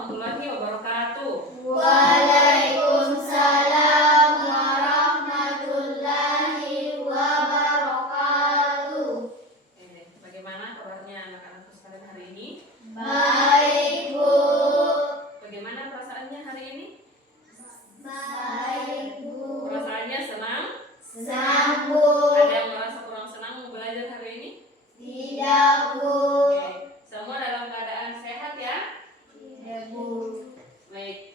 warahmatullahi wabarakatuh. Waalaikumsalam warahmatullahi wabarakatuh. Bagaimana kabarnya anak-anakku sekalian hari ini? Baik, Bu. Bagaimana perasaannya hari ini? Baik, Bu. Perasaannya senang? Senang, Bu. Ada yang merasa kurang senang mau belajar hari ini? Tidak, Bu. Oke. Semua dalam keadaan sehat ya? Tidak, Bu. Baik.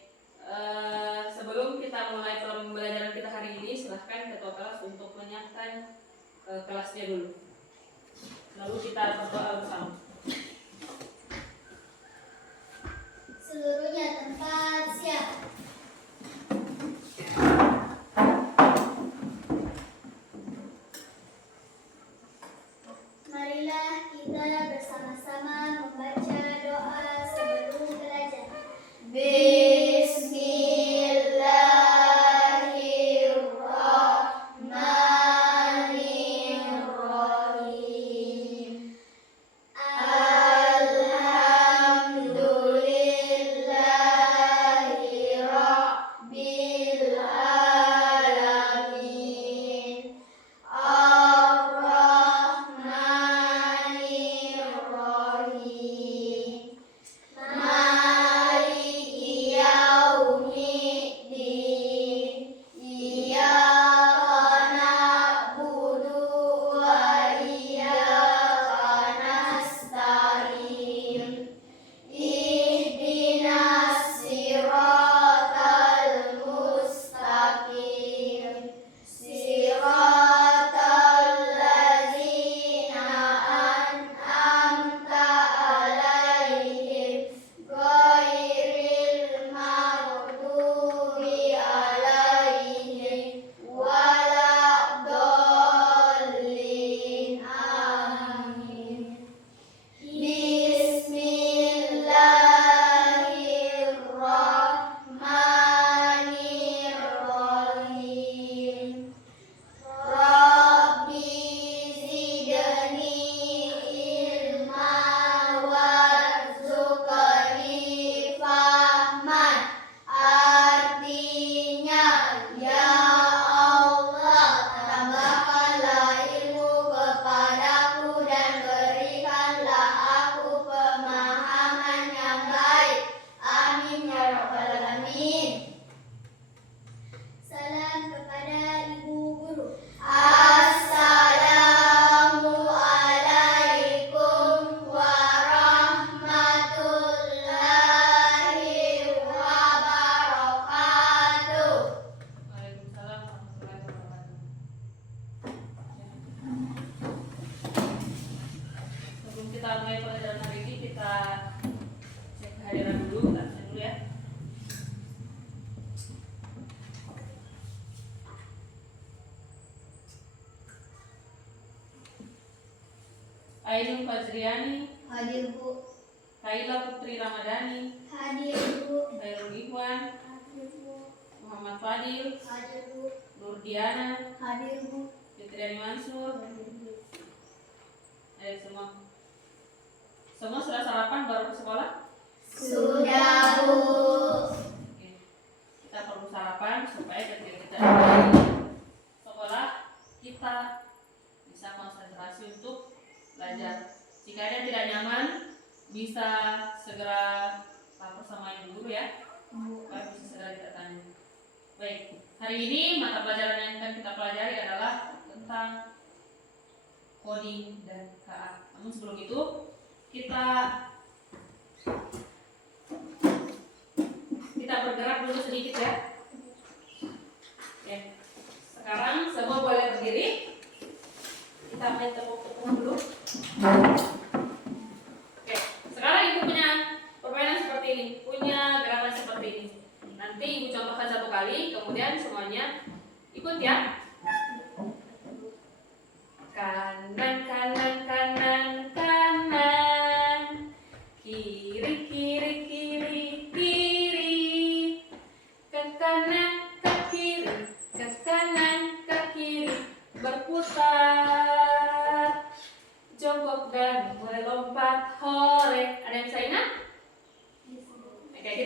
Sebelum kita mulai pembelajaran kita hari ini, silahkan ketua kelas untuk menyiapkan kelasnya dulu. Lalu kita berdoa bersama. Seluruhnya tempat siap. Marilah kita bersama-sama membaca doa sebelum belajar. Bismillahirrahmanirrahim. Alhamdulillahi rabbil alamin. Ar-Rahmanir-Rahim. Maliki yaumiddin. Iyyaka na'budu wa iyyaka nasta'in. Ihdinas siratal mustaqim. Siratal ladzina an'amta 'alaihim ghairil maghdubi 'alaihim waladdallin. Amin. Bismillahirrahmanirrahim. Rabbi zidni ilma warzuqni fahman. Artinya, ya Allah, tambahkanlah ilmu kepadaku dan berikanlah aku pemahaman yang baik. Amin ya rabbal alamin. Salam kepada Ibu Guru. Assalamualaikum warahmatullahi wabarakatuh. Waalaikumsalam warahmatullahi wabarakatuh. Sebelum kita mulai pelajaran hari ini, kita cek kehadiran dulu, absen dulu ya. Ainul Fajriani, Hadir, Bu. Kaila Putri Ramadhani, Hadir, Bu. Khairul Ikhwan, Hadir, Bu. Muhammad Fadil, Hadir, Bu. Nurdiana, Hadir, Bu. Fitriani Mansur. Ayo semua. Semua sudah sarapan baru ke sekolah? Sudah, Bu. Oke. Kita perlu sarapan supaya ketika kita di sekolah kita bisa konsentrasi untuk belajar. Jika ada yang tidak nyaman, bisa segera lapor sama ibu guru ya, supaya bisa segera kita tanya. Baik, hari ini mata pelajaran yang akan kita pelajari adalah tentang coding dan KA. Namun sebelum itu kita bergerak dulu sedikit ya. Oke. Sekarang semua boleh berdiri. Kita main tepuk-tepuk dulu. Oke. Sekarang ibu punya permainan seperti ini, punya gerakan seperti ini. Nanti ibu contohkan satu kali, kemudian semuanya ikut ya. Kanan, kanan, kanan, kanan. Kiri, kiri, kiri, kiri. Ke kanan, ke kiri, ke kanan, ke kiri. Berputar. Jongkok dan mulai lompat. Hore. Ada yang bisa ingat? Oke, kita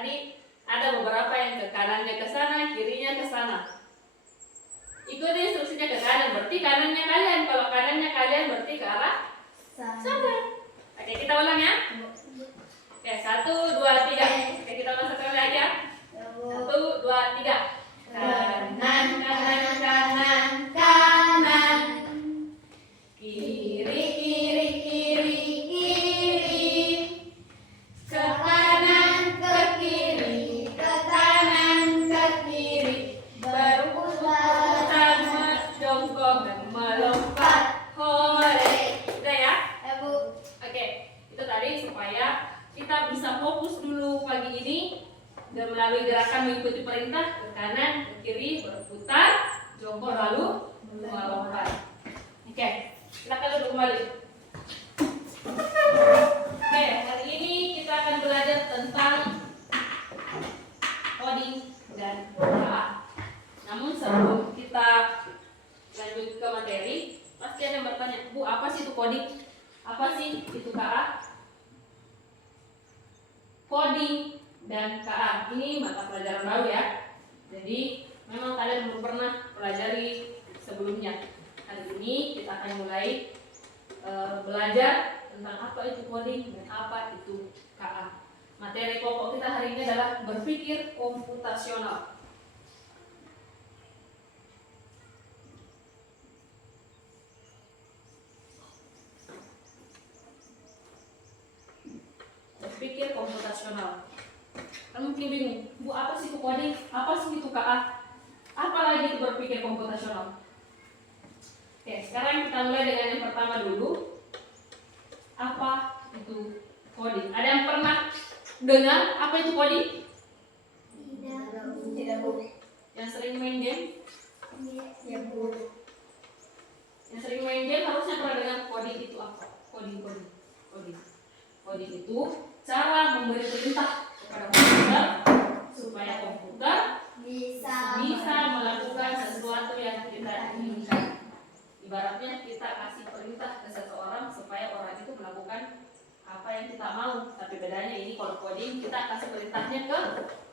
tadi ada beberapa yang ke kanannya ke sana, kirinya ke sana. Ikuti instruksinya ke kanan, berarti kanannya kalian. Kalau kanannya kalian berarti ke arah sana. Oke, kita ulang ya. Oke, 1, 2, 3. Oke, kita ulang satu kali aja. 1, 2, 3. Kanan, kanan, kanan, kanan. Kiri, kiri, kiri, kiri. Ke kanan, ke kiri, ke kanan, ke kiri. Berputar, menjongkok dan melompat. Hore. Udah ya? Oke, itu tadi supaya kita bisa fokus dulu pagi ini dan melalui gerakan mengikuti perintah ke kanan, ke kiri, berputar, jongkok lalu melompat. Oke, silakan duduk kembali. Oke, hari ini kita akan belajar tentang coding dan KA. Namun sebelum kita lanjut ke materi, pasti ada yang bertanya, Bu, apa sih itu coding? Apa sih itu KA? Coding dan KA ini mata pelajaran baru ya. Jadi memang kalian belum pernah pelajari sebelumnya. Hari ini kita akan mulai belajar tentang apa itu coding dan apa itu KA. Materi pokok kita hari ini adalah berpikir komputasional. Berpikir komputasional. Kamu mungkin bingung, Bu, apa sih itu coding? Apa sih itu KA? Apa lagi itu berpikir komputasional? Oke, sekarang kita mulai dengan yang pertama dulu. Apa itu coding? Ada yang pernah dengar apa itu coding? Tidak, Bu. Yang sering main game? Ya, Bu. Yang sering main game harusnya pernah dengar coding itu apa? Coding. Coding itu cara memberi perintah kepada komputer supaya komputer bisa melakukan sesuatu yang kita inginkan. Ibaratnya kita kasih perintah ke seseorang supaya orang itu melakukan apa yang kita mau. Tapi bedanya ini kalau coding kita kasih perintahnya ke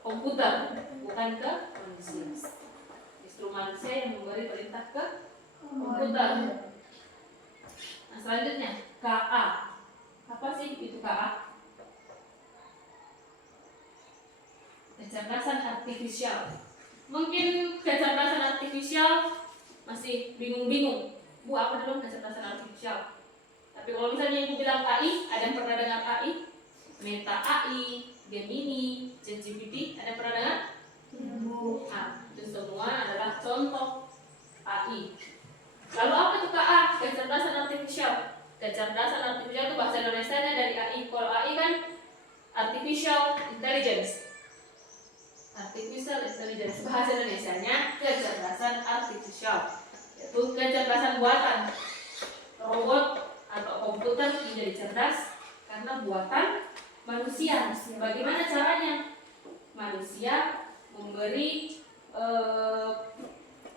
komputer, bukan ke manusia. Justru manusia yang memberi perintah ke komputer. Nah, selanjutnya KA. Apa sih itu KA? Kecerdasan artifisial. Mungkin kecerdasan artifisial masih bingung-bingung. Bu, apa dulu kecerdasan artifisial? Tapi kalau misalnya ibu bilang AI, ada yang pernah dengar AI? Meta AI, Gemini, ChatGPT, ada yang pernah dengar? Bu. Nah, itu semua adalah contoh AI. Lalu apa itu KA? Kecerdasan artifisial. Kecerdasan artifisial itu bahasa Indonesianya dari AI. Kalau AI kan artificial intelligence. Artificial intelligence bahasa Indonesianya kecerdasan artifisial, yaitu kecerdasan buatan. Robot atau komputer menjadi cerdas karena buatan manusia. Bagaimana caranya? Manusia memberi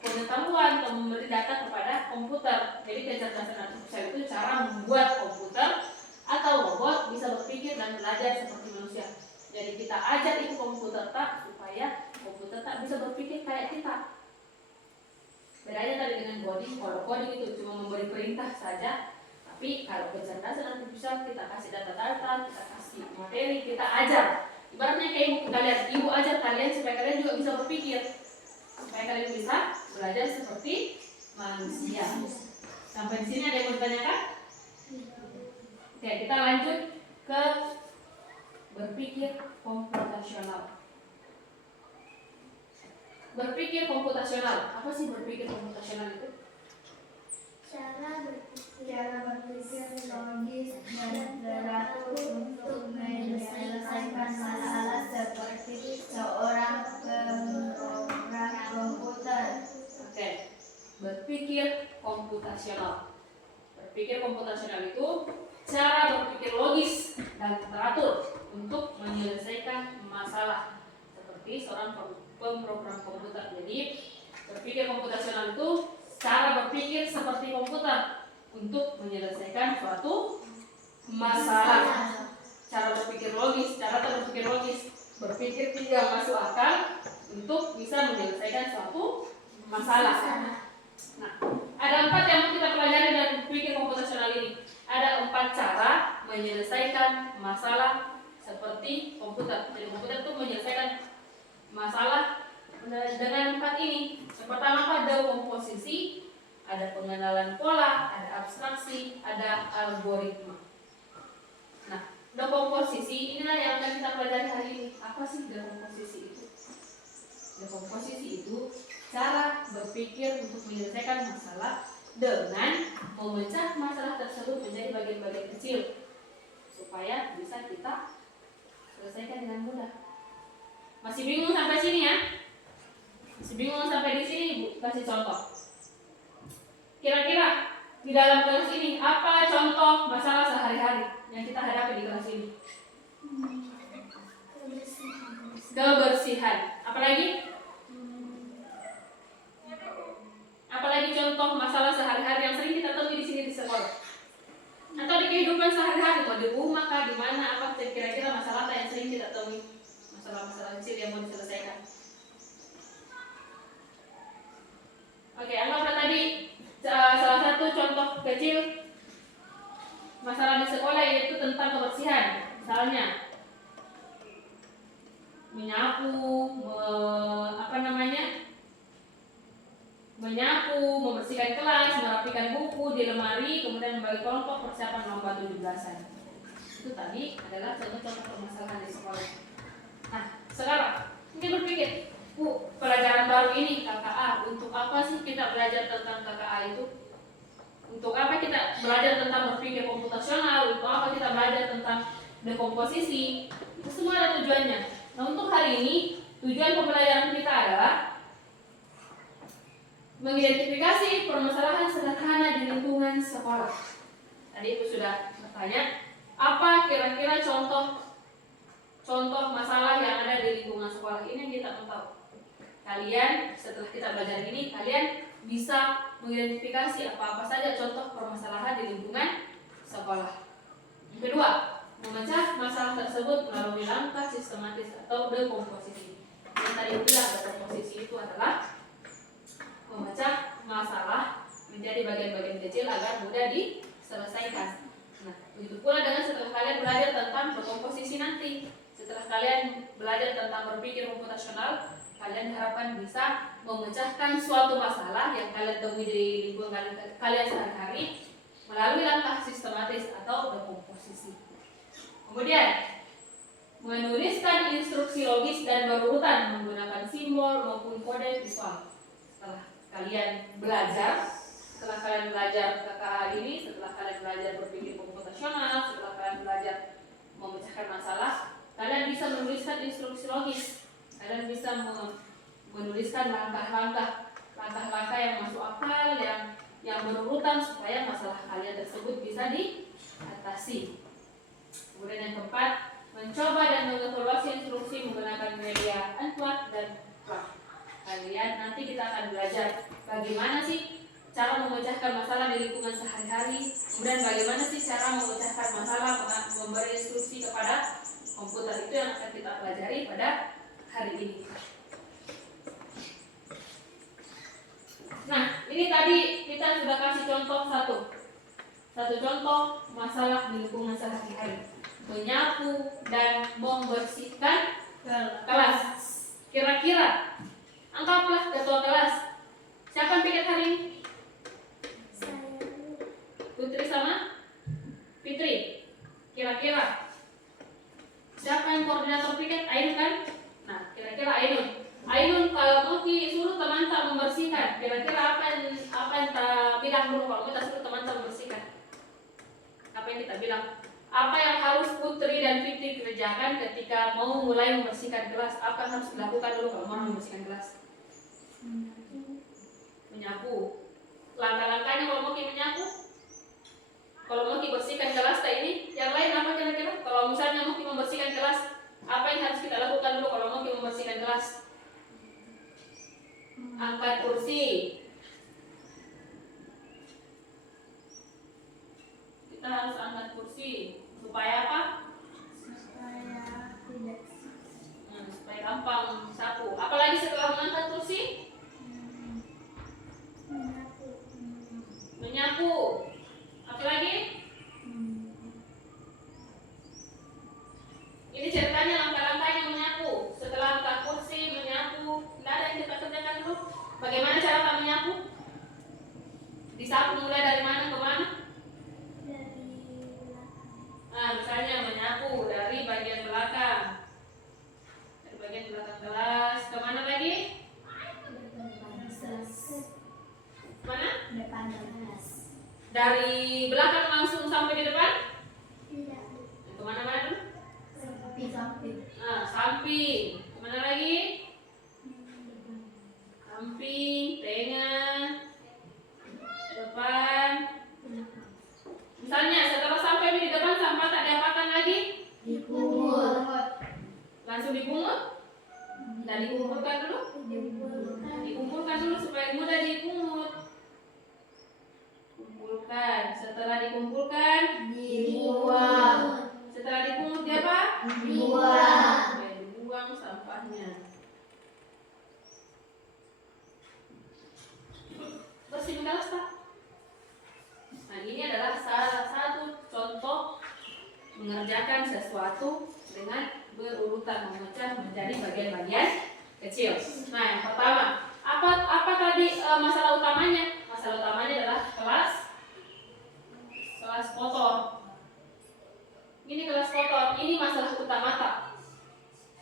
pengetahuan atau memberi data kepada komputer. Jadi kecerdasan artifisial itu cara membuat komputer atau robot bisa berpikir dan belajar seperti manusia. Jadi kita ajar itu komputer supaya komputer bisa berpikir kayak kita. Bedanya tadi dengan coding, kalau coding itu cuma memberi perintah saja, tapi kalau kecerdasan artifisial kita kasih data-data, kita kasih materi, kita ajar. Ibaratnya kayak ibu ajar kalian supaya kalian juga bisa berpikir, supaya kalian bisa belajar seperti manusia. Sampai di sini ada yang mau ditanyakan? Oke, kita lanjut ke berpikir komputasional. Berpikir komputasional. Apa sih berpikir komputasional itu? Cara berpikir logis dan teratur untuk menyelesaikan masalah seperti seorang pemrogram komputer. Oke, berpikir komputasional. Berpikir komputasional itu cara berpikir logis dan teratur untuk menyelesaikan masalah seperti seorang pemrogram komputer. Jadi berpikir komputasional itu cara berpikir seperti komputer untuk menyelesaikan suatu masalah. Cara berpikir logis berpikir tidak masuk akal untuk bisa menyelesaikan suatu masalah. Nah, ada 4 yang mau kita pelajari dari berpikir komputasional ini. Ada 4 cara menyelesaikan masalah seperti komputer. Jadi komputer itu menyelesaikan masalah dengan 4 ini. Yang pertama ada komposisi, ada pengenalan pola, ada abstraksi, ada algoritma. Nah, dekomposisi inilah yang akan kita pelajari hari ini. Apa sih dekomposisi itu? Dekomposisi itu cara berpikir untuk menyelesaikan masalah dengan memecah masalah tersebut menjadi bagian-bagian kecil supaya bisa kita selesaikan dengan mudah. Masih bingung sampai sini ya? Masih bingung sampai di sini, Bu? Kasih contoh. Kira-kira di dalam kelas ini apa contoh masalah sehari-hari yang kita hadapi di kelas ini? Kebersihan. Apalagi? Apalagi contoh masalah sehari-hari yang sering kita temui di sini di sekolah atau di kehidupan sehari-hari, mau di rumah kah, di mana, apa kira-kira masalah apa yang sering kita temui, masalah-masalah kecil yang mau diselesaikan. Oke, anggaplah tadi salah satu contoh kecil masalah di sekolah yaitu tentang kebersihan. Misalnya menyapu, menyapu, membersihkan kelas, merapikan buku di lemari, kemudian membagi kelompok persiapan lomba 17-an. Itu tadi adalah contoh-contoh permasalahan di sekolah. Nah, sekarang mungkin berpikir, Bu, pelajaran baru ini KKA, untuk apa sih kita belajar tentang KKA itu? Untuk apa kita belajar tentang berpikir komputasional? Untuk apa kita belajar tentang dekomposisi? Itu semua ada tujuannya. Nah, untuk hari ini tujuan pembelajaran kita adalah mengidentifikasi permasalahan sederhana di lingkungan sekolah. Tadi Ibu sudah bertanya, apa kira-kira contoh masalah yang ada di lingkungan sekolah ini yang kita mau tahu. Kalian setelah kita belajar ini, kalian bisa mengidentifikasi apa-apa saja contoh permasalahan di lingkungan sekolah. Yang kedua, memecah masalah tersebut melalui langkah sistematis atau dekomposisi. Yang tadi bilang dekomposisi itu adalah memecah masalah menjadi bagian-bagian kecil agar mudah diselesaikan. Nah, begitu pula dengan setelah kalian belajar tentang dekomposisi nanti. Setelah kalian belajar tentang berpikir komputasional, kalian diharapkan bisa memecahkan suatu masalah yang kalian temui di lingkungan kalian sehari-hari melalui langkah sistematis atau dekomposisi. Kemudian, menuliskan instruksi logis dan berurutan menggunakan simbol maupun kode visual. Setelah kalian belajar KKA ini, setelah kalian belajar berpikir komputasional, setelah kalian belajar memecahkan masalah, kalian bisa menuliskan instruksi logis. Kalian bisa menuliskan langkah-langkah yang masuk akal, yang berurutan supaya masalah kalian tersebut bisa diatasi. Kemudian yang keempat, mencoba dan mengevaluasi instruksi menggunakan media Unplugged dan Plug. Kalian nanti kita akan belajar bagaimana sih cara memecahkan masalah di lingkungan sehari-hari, kemudian bagaimana sih cara memecahkan masalah, memberi instruksi kepada komputer. Itu yang akan kita pelajari pada hari ini. Nah, ini tadi kita sudah kasih contoh satu contoh masalah di lingkungan sehari-hari, menyapu dan membersihkan kelas. Kira-kira anggaplah ketua kelas, siapa yang piket hari ini? Putri sama Fitri. Kira-kira siapa yang koordinator piket? Ainun kan? Nah, kira-kira Ainun kalau mau suruh teman tak membersihkan, kira-kira apa yang kita bilang dulu kalau kita suruh teman tak membersihkan? Apa yang kita bilang? Apa yang harus Putri dan Fitri kerjakan ketika mau mulai membersihkan kelas? Apa yang harus dilakukan dulu kalau mau membersihkan kelas? Menyapu. Langkah-langkahnya kalau mau menyapu, kalau mau bersihkan kelas ini, yang lain apa kira-kira? Kalau misalnya mau membersihkan kelas, apa yang harus kita lakukan dulu kalau mau membersihkan kelas? Angkat kursi. Kita harus angkat kursi supaya apa? Supaya tidak gampang sapu. Apalagi setelah mengangkat kursi? Menyapu. Apalagi? Ini ceritanya langkah-langkahnya menyapu. Setelah angkat kursi, menyapu. Tidak ada yang kita kerjakan dulu. Bagaimana cara kita menyapu? Disapu mulai dari mana ke mana? Nah, misalnya menyapu dari bagian belakang. Dari bagian belakang kelas. Kemana lagi? Mana? Dari belakang langsung sampai di depan? Kemana-mana dulu? Nah, samping. Kemana lagi? Samping, tengah, depan. Misalnya setelah sampai di depan sampah tak diapakan lagi? Langsung dipungut? Dan dikumpulkan dulu? Dikumpulkan dulu supaya mudah dipungut. Kumpulkan. Setelah dikumpulkan, Dibuang. setelah dipungut dia apa? Dibuang. Dibuang sampahnya. Bersih kelas Pak. Nah, ini adalah salah satu contoh mengerjakan sesuatu dengan berurutan, memecah menjadi bagian-bagian kecil. Nah, yang pertama, apa tadi masalah utamanya? Masalah utamanya adalah kelas kotor. Ini kelas kotor, ini masalah utama tak?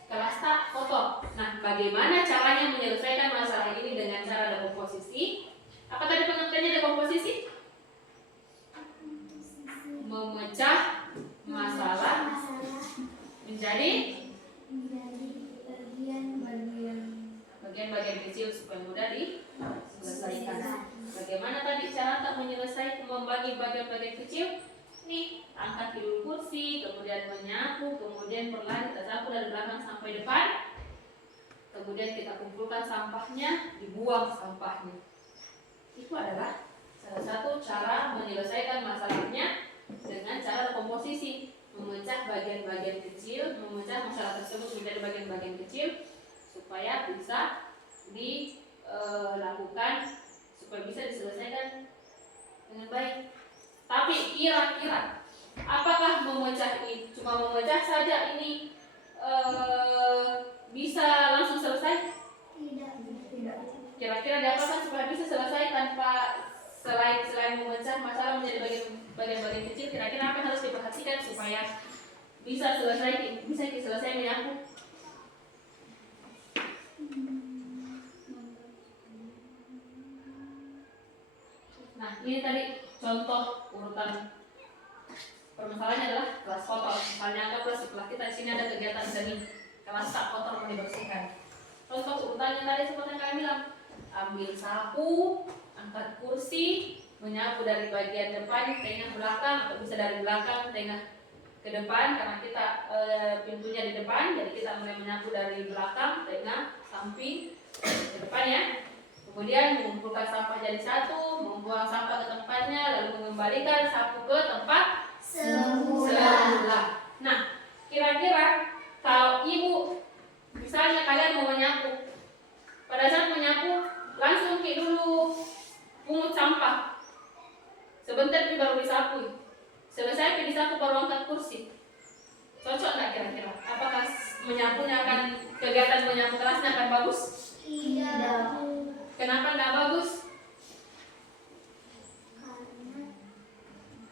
Kelas tak kotor. Nah, bagaimana caranya menyelesaikan masalah ini dengan cara dekomposisi? Apa tadi pengertiannya dekomposisi? Memecah masalah menjadi bagian-bagian kecil supaya mudah diselesaikan. Bagaimana tadi cara tak menyelesaikan membagi bagian-bagian kecil? Nih, angkat dulu kursi, kemudian menyapu, kemudian perlahan kita sapu dari belakang sampai depan. Kemudian kita kumpulkan sampahnya, dibuang sampahnya. Itu adalah salah satu cara menyelesaikan masalahnya dengan cara komposisi, memecah bagian-bagian kecil, memecah masalah tersebut menjadi bagian-bagian kecil supaya bisa dilakukan, supaya bisa diselesaikan dengan baik. Tapi kira-kira apakah memecah ini cuma memecah saja ini bisa langsung selesai? Tidak. Kira-kira diapakan supaya bisa selesai tanpa selain memecah masalah menjadi bagian-bagian kecil? Kira-kira apa yang harus diperhatikan supaya bisa selesai menyapu? Nah, ini tadi contoh urutan permasalahannya adalah kelas kotor. Misalnya anggaplah setelah kita di sini ada kegiatan seni, kelas tak kotor mau dibersihkan. Contoh urutannya tadi seperti yang kalian bilang, ambil sapu, angkat kursi, menyapu dari bagian depan, tengah, belakang, atau bisa dari belakang, tengah ke depan karena kita pintunya di depan, jadi kita mulai menyapu dari belakang, tengah, samping, ke depan ya. Kemudian mengumpulkan sampah jadi satu, membuang sampah ke tempatnya, lalu mengembalikan sapu ke tempat semula. Nah, kira-kira kalau ibu, misalnya kalian mau menyapu, pada saat menyapu langsung dulu pungut sampah, sebentar baru disapu, selesai disapu baru angkat kursi. Cocok nggak kira-kira? Apakah menyapunya kegiatan menyapu kelasnya akan bagus? Tidak. Kenapa nggak bagus?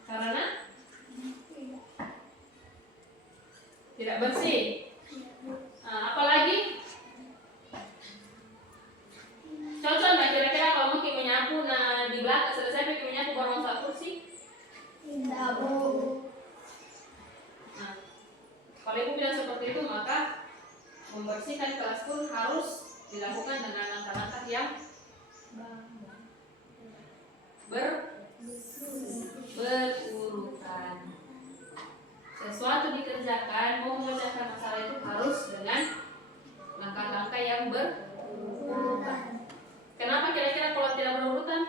Karena tidak bersih. Nah, apalagi cocok nggak kira-kira kalau mungkin menyapu, nah di belakang selesai pergi menyapu baru angkat kursi? Tidak, Bu. Nah, kalau ibu bilang seperti itu, maka membersihkan kelas pun harus dilakukan dengan langkah-langkah yang berurutan. Sesuatu dikerjakan, mau mengerjakan masalah itu harus dengan langkah-langkah yang berurutan. Kenapa kira-kira kalau tidak berurutan?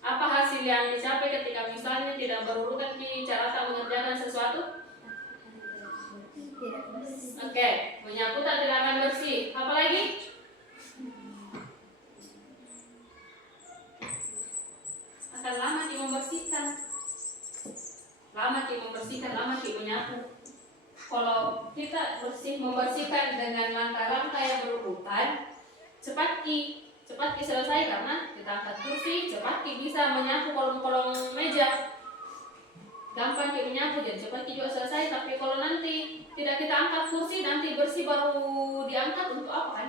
Apa hasil yang dicapai ketika misalnya tidak berurutan di cara tak mengerjakan sesuatu? Oke, Oke, menyapu tak tidak akan bersih. Apa lagi? Akan lama Ci membersihkan. Lama Ci membersihkan, lama Ci menyapu. Kalau kita membersihkan dengan langkah-langkah yang berurutan, cepat Ki selesai karena kita angkat kursi, cepat Ki bisa menyapu kolong-kolong meja. Gampang Ki menyapu, jadi cepat Ki juga selesai. Tapi kalau nanti tidak kita angkat kursi, nanti bersih baru diangkat, untuk apa kan?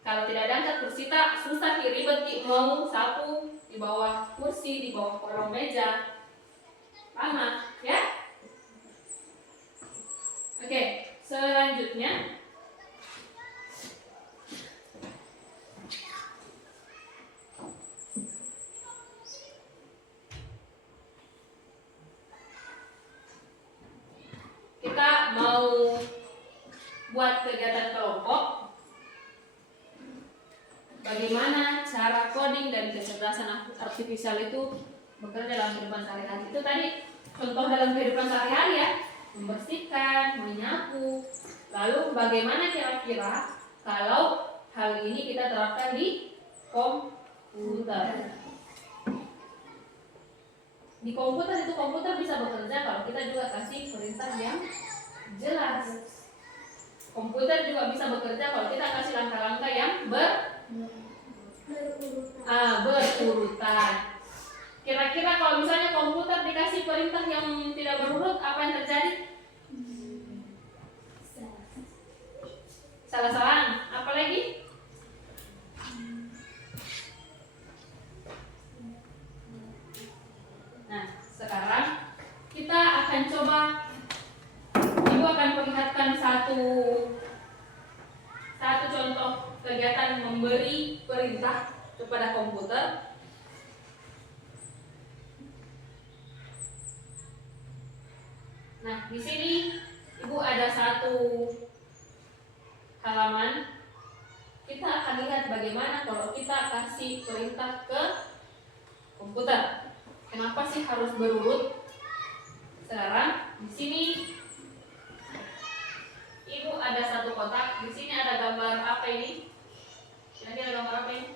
Kalau tidak diangkat kursi tak susah Ki, ribet Ki mau sapu di bawah kursi, di bawah kolong meja. Lama, ya? Oke, selanjutnya kita mau buat kegiatan kelompok. Bagaimana cara coding dan kecerdasan artifisial itu bekerja dalam kehidupan sehari-hari. Itu tadi contoh dalam kehidupan sehari-hari ya, membersihkan, menyapu. Lalu bagaimana kira-kira kalau hal ini kita terapkan di komputer? Di komputer itu komputer bisa bekerja kalau kita juga kasih perintah yang jelas. Komputer juga bisa bekerja kalau kita kasih langkah-langkah yang berurutan. Kira-kira kalau misalnya komputer dikasih perintah yang tidak berurut, apa yang terjadi? Salah-salah. Apa lagi? Nah, sekarang kita akan coba, Ibu akan perlihatkan satu contoh kegiatan memberi perintah kepada komputer. Nah, di sini Ibu ada satu halaman. Kita akan lihat bagaimana kalau kita kasih perintah ke komputer. Kenapa sih harus berurut? Sekarang di sini Ibu ada satu kotak. Di sini ada gambar apa ini? Kira-kira gambar apa ini?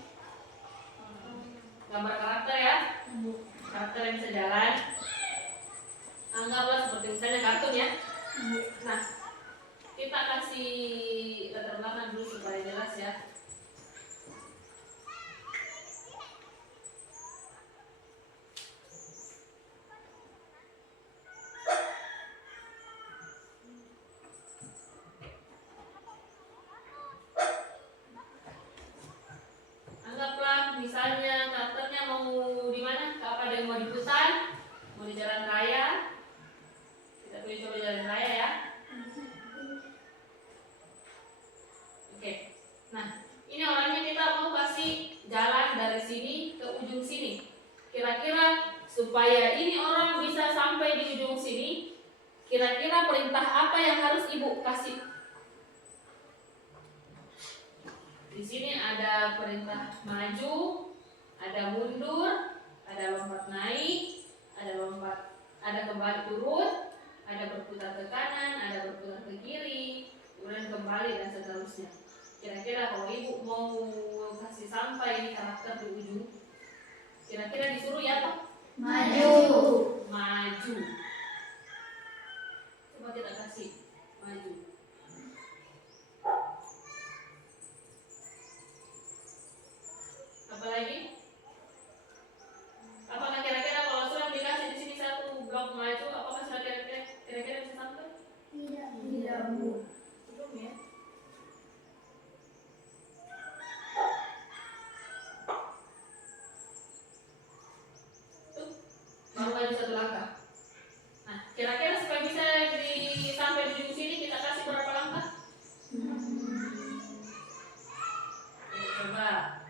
Gambar karakter ya. Karakter yang sejalan. Anggaplah seperti misalnya kartun ya. Nah, kita kasih latar belakang dulu supaya jelas ya. Anggaplah misalnya karakternya mau di mana? Apa ada yang mau diputar? Mau di jalan raya? Kita pilih coba jalan raya ya. Oke. Nah, ini orangnya kita mau kasih jalan dari sini ke ujung sini. Kira-kira supaya ini orang bisa sampai di ujung sini, kira-kira perintah apa yang harus Ibu kasih? Di sini ada perintah maju, ada mundur, ada lompat naik, ada kembali turun, ada berputar ke kanan, ada berputar ke kiri, kemudian kembali dan seterusnya. Kira-kira kalau Ibu mau kasih sampai karakter di ujung, kira-kira disuruh ya apa? Maju. Coba kita kasih maju. Apa lagi? Apakah kira-kira kalau sudah dikasih di sini satu blok maju, apakah sudah kira-kira bisa sampai? Tidak, Bu. Belum ya. Tuh, baru maju satu langkah. Nah, kira-kira supaya bisa sampai di ujung sini kita kasih berapa langkah? Coba.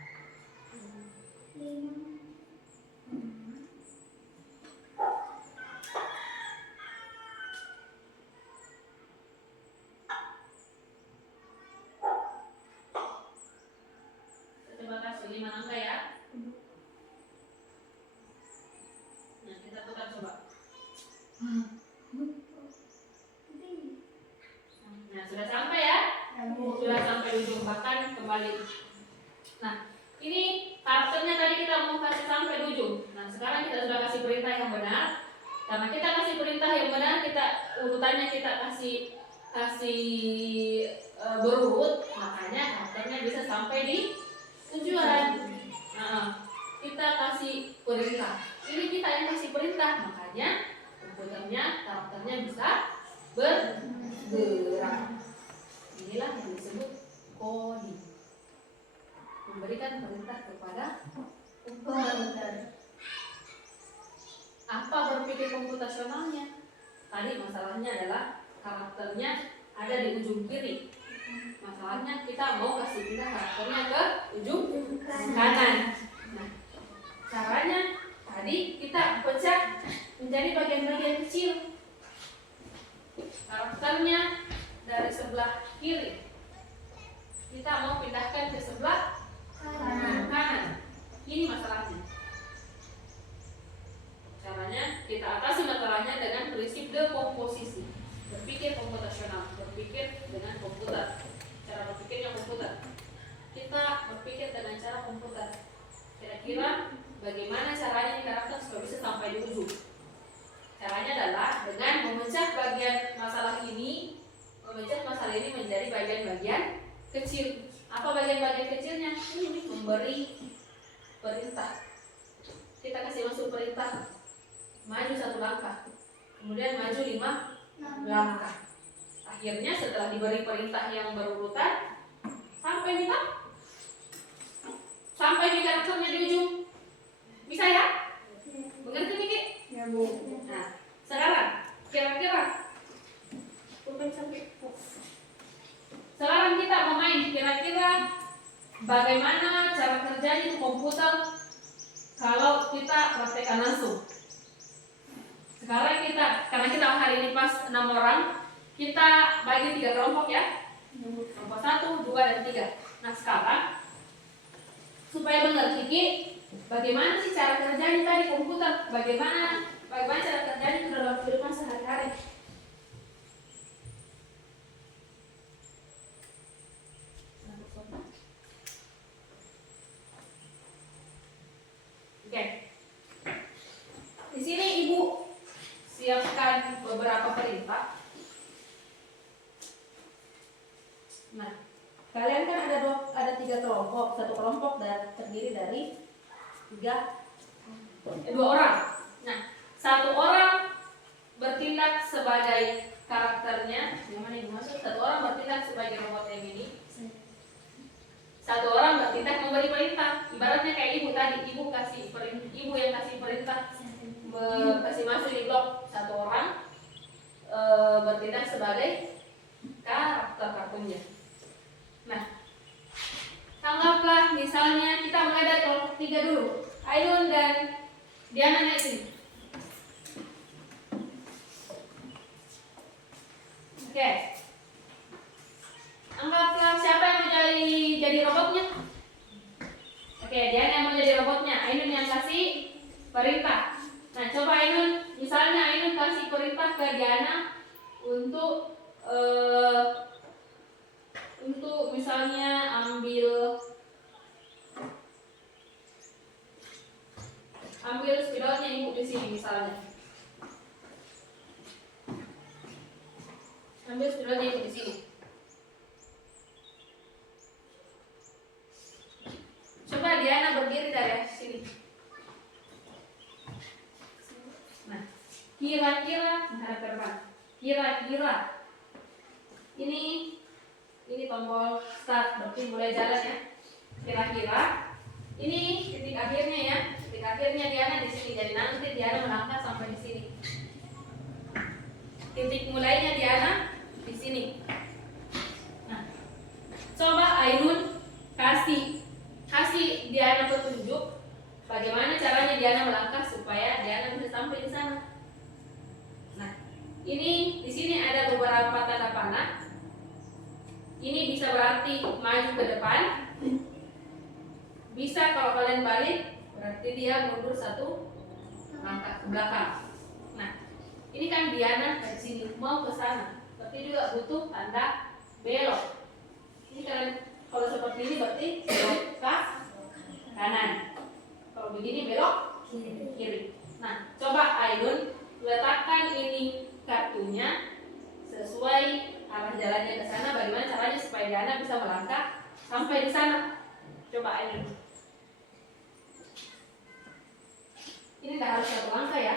Karena kita kasih perintah yang benar, kita urutannya kita kasih berurut, makanya karakternya bisa sampai di tujuan. Nah, kita kasih perintah. Ini kita yang kasih perintah, makanya komputernya, karakternya bisa bergerak. Inilah yang disebut coding. Memberikan perintah kepada komputer. Apa berpikir komputasionalnya? Tadi masalahnya adalah karakternya ada di ujung kiri. Masalahnya kita mau kasih pindah karakternya ke ujung kanan. Nah, caranya tadi kita pecah menjadi bagian-bagian kecil. Karakternya dari sebelah kiri kita mau pindahkan ke sebelah kanan. Ini masalahnya. Caranya kita atasi masalahnya dengan prinsip dekomposisi. Berpikir komputasional, berpikir dengan komputer. Cara berpikirnya komputer. Kita berpikir dengan cara komputer. Kira-kira bagaimana caranya di karakter supaya bisa sampai di ujung? Caranya adalah dengan memecah bagian masalah ini, menjadi bagian-bagian kecil. Apa bagian-bagian kecilnya? Ini memberi perintah. Kita kasih masuk perintah. Maju 1 langkah, kemudian maju 5 langkah. Akhirnya setelah diberi perintah yang berurutan, sampai di karakternya di ujung. Bisa ya? Mengerti Miki? Ya Bu. Nah, sekarang sekarang kita mau main. Kira-kira bagaimana cara kerjanya itu komputer kalau kita praktekkan langsung. Sekarang karena kita hari ini pas 6 orang, kita bagi 3 kelompok ya. Kelompok 1, 2, dan 3. Nah sekarang supaya mengerti bagaimana sih cara kerjanya tadi komputer, bagaimana cara kerjanya itu dalam kehidupan sehari-hari. Oke. Di sini Ibu siapkan beberapa perintah. Nah, kalian kan ada 3 kelompok. Satu kelompok terdiri dari 2 orang. Nah, 1 orang bertindak sebagai karakternya. Yang mana dimaksud? 1 orang bertindak sebagai robot yang ini. 1 orang bertindak memberi perintah. Ibaratnya kayak ibu tadi, ibu yang kasih perintah kasih masuk di blok. 1 orang bertindak sebagai karakter kartunnya. Nah, anggaplah misalnya kita mulai dari kelompok 3 dulu. Ainun dan Diana naik sini. Oke. Anggaplah siapa yang mau jadi robotnya? Oke, Diana yang mau jadi robotnya. Ainun yang kasih perintah. Nah, coba Ainun, misalnya Ainun kasih perintah ke Diana untuk misalnya ambil spidolnya ibu di sini misalnya. Ambil spidolnya ibu di sini. Coba Diana berdiri dari sini. Nah, kira-kira menghadap ke depan. Kira-kira ini tombol start, berarti mulai jalan ya. Kira-kira ini titik akhirnya ya. Titik akhirnya Diana di sini. Jadi nanti Diana melangkah sampai di sini. Titik mulainya Diana di sini. Nah, coba Ainun kasih Diana petunjuk bagaimana caranya Diana melangkah supaya Diana bisa sampai di sana. Nah, ini di sini ada beberapa tanda panah. Ini bisa berarti maju ke depan. Bisa kalau kalian balik berarti dia mundur 1 langkah ke belakang. Nah, ini kan Diana dari sini mau ke sana. Berarti juga butuh tanda belok. Ini kalian kalau seperti ini berarti belok ke kanan. Kalau begini belok kiri. Nah, coba Ainun letakkan ini kartunya sesuai arah jalannya ke sana. Bagaimana caranya supaya Diana bisa melangkah sampai di sana? Coba ini. Ini nggak harus satu langkah ya.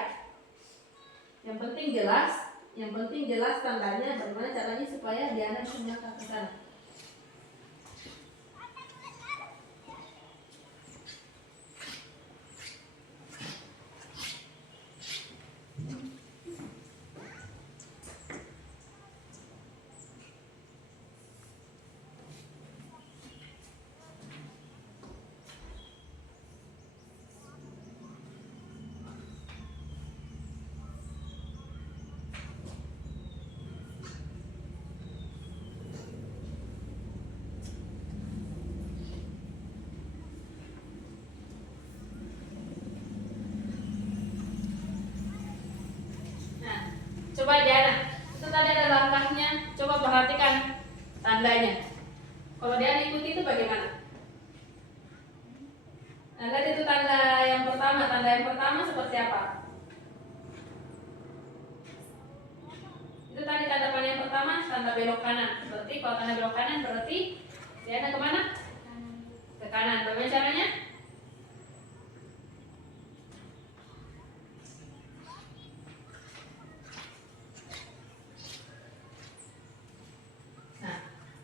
Yang penting jelas tandanya bagaimana caranya supaya Diana bisa melangkah ke sana. Coba Diana, itu tadi ada langkahnya. Coba perhatikan tandanya. Kalau Diana ikuti itu bagaimana? Nah, lihat itu tanda yang pertama. Tanda yang pertama seperti apa? Itu tadi tanda panah yang pertama, tanda belok kanan. Berarti kalau tanda belok kanan berarti Diana kemana? Ke kanan. Bagaimana caranya?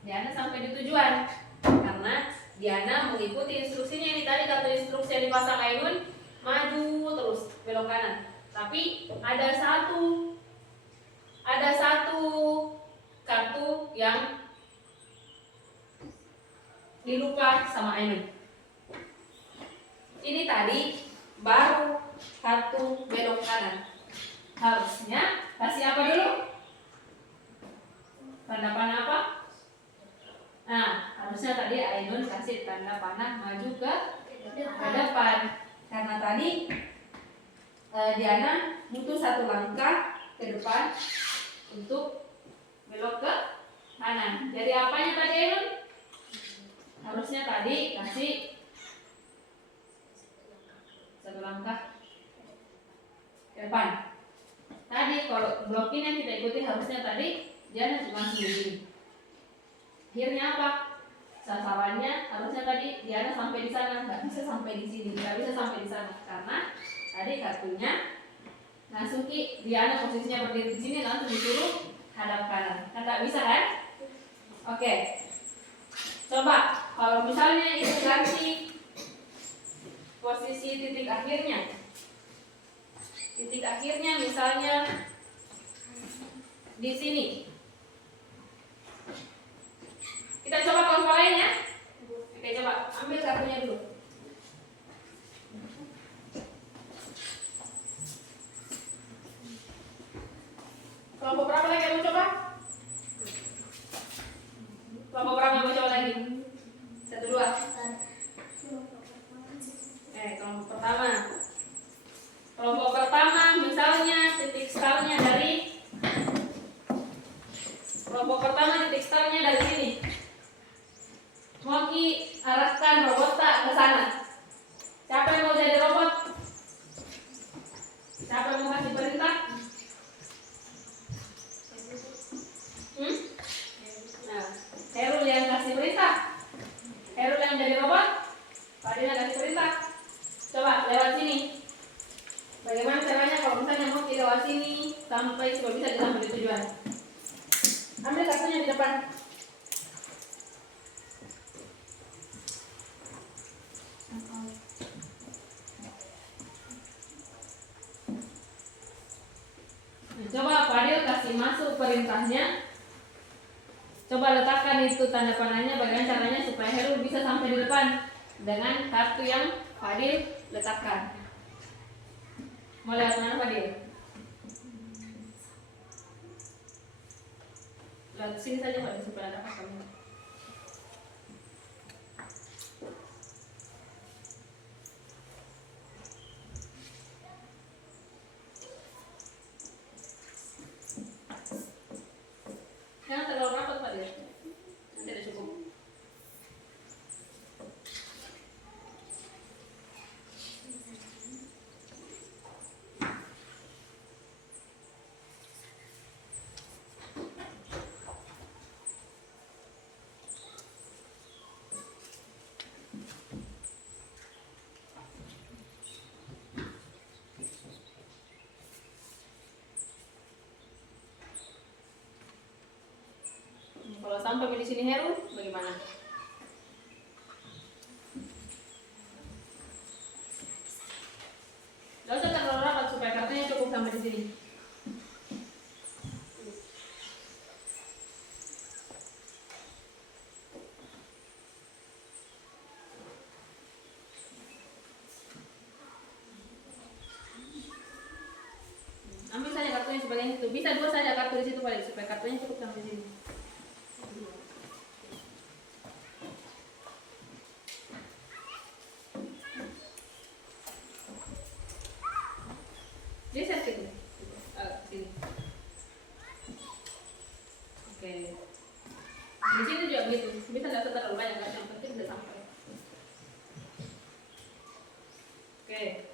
Diana sampai di tujuan karena Diana mengikuti instruksinya. Ini tadi kata instruksi yang dipasang Ainun, maju terus belok kanan. Tapi ada satu kartu yang dilupa sama Ainun. Ini tadi baru kartu belok kanan. Harusnya kasih apa dulu? Tanda panah apa? Nah, harusnya tadi Ainun kasih tanda panah maju ke depan. Karena tadi Diana butuh satu langkah ke depan untuk belok ke kanan. Jadi apanya tadi Ainun? Harusnya tadi kasih satu langkah ke depan. Tadi kalau blokin yang kita ikuti harusnya tadi Diana langsung begini. Akhirnya apa? Sasarannya harusnya tadi Diana sampai di sana, nggak bisa sampai di sini, nggak bisa sampai di sana karena tadi kartunya langsung Diana posisinya berdiri di sini langsung disuruh hadap kanan, kan nggak bisa kan? Oke, coba kalau misalnya itu ganti posisi titik akhirnya misalnya di sini. Kita coba kelompok lain ya. Oke, coba ambil kartunya dulu. Kelompok berapa lagi yang mau coba? Kelompok berapa yang mau coba lagi? 1, 2. Kelompok pertama. Kelompok pertama misalnya titik startnya dari sini. Mau arahkan robot tak ke sana. Siapa yang mau jadi robot? Siapa yang mau kasih perintah? Nah, Herul yang kasih perintah. Herul yang jadi robot. Fadila kasih perintah. Coba lewat sini. Bagaimana caranya kalau misalnya mau lewat sini sampai supaya bisa sampai di tujuan? Ambil kartunya di depan. Coba Fadil kasih masuk perintahnya. Coba letakkan itu tanda panahnya. Bagaimana caranya supaya Herul bisa sampai di depan dengan kartu yang Fadil letakkan. Mau lewat mana Fadil? Lewat sini saja Fadil supaya ada kamu. Jangan terlalu rapat Fadil. Nanti ada cukup. Kalau sampai di sini Heru, bagaimana? Gak usah terlalu rapat supaya kartunya cukup sampai di sini. Ambil saja kartunya sebagian itu. Bisa 2 saja kartu di situ paling supaya kartunya cukup sampai di sini. Geser situ. Sini. Oke. Di sini juga begitu. Bisa nggak terlalu banyak kartu, yang penting udah sampai. Oke.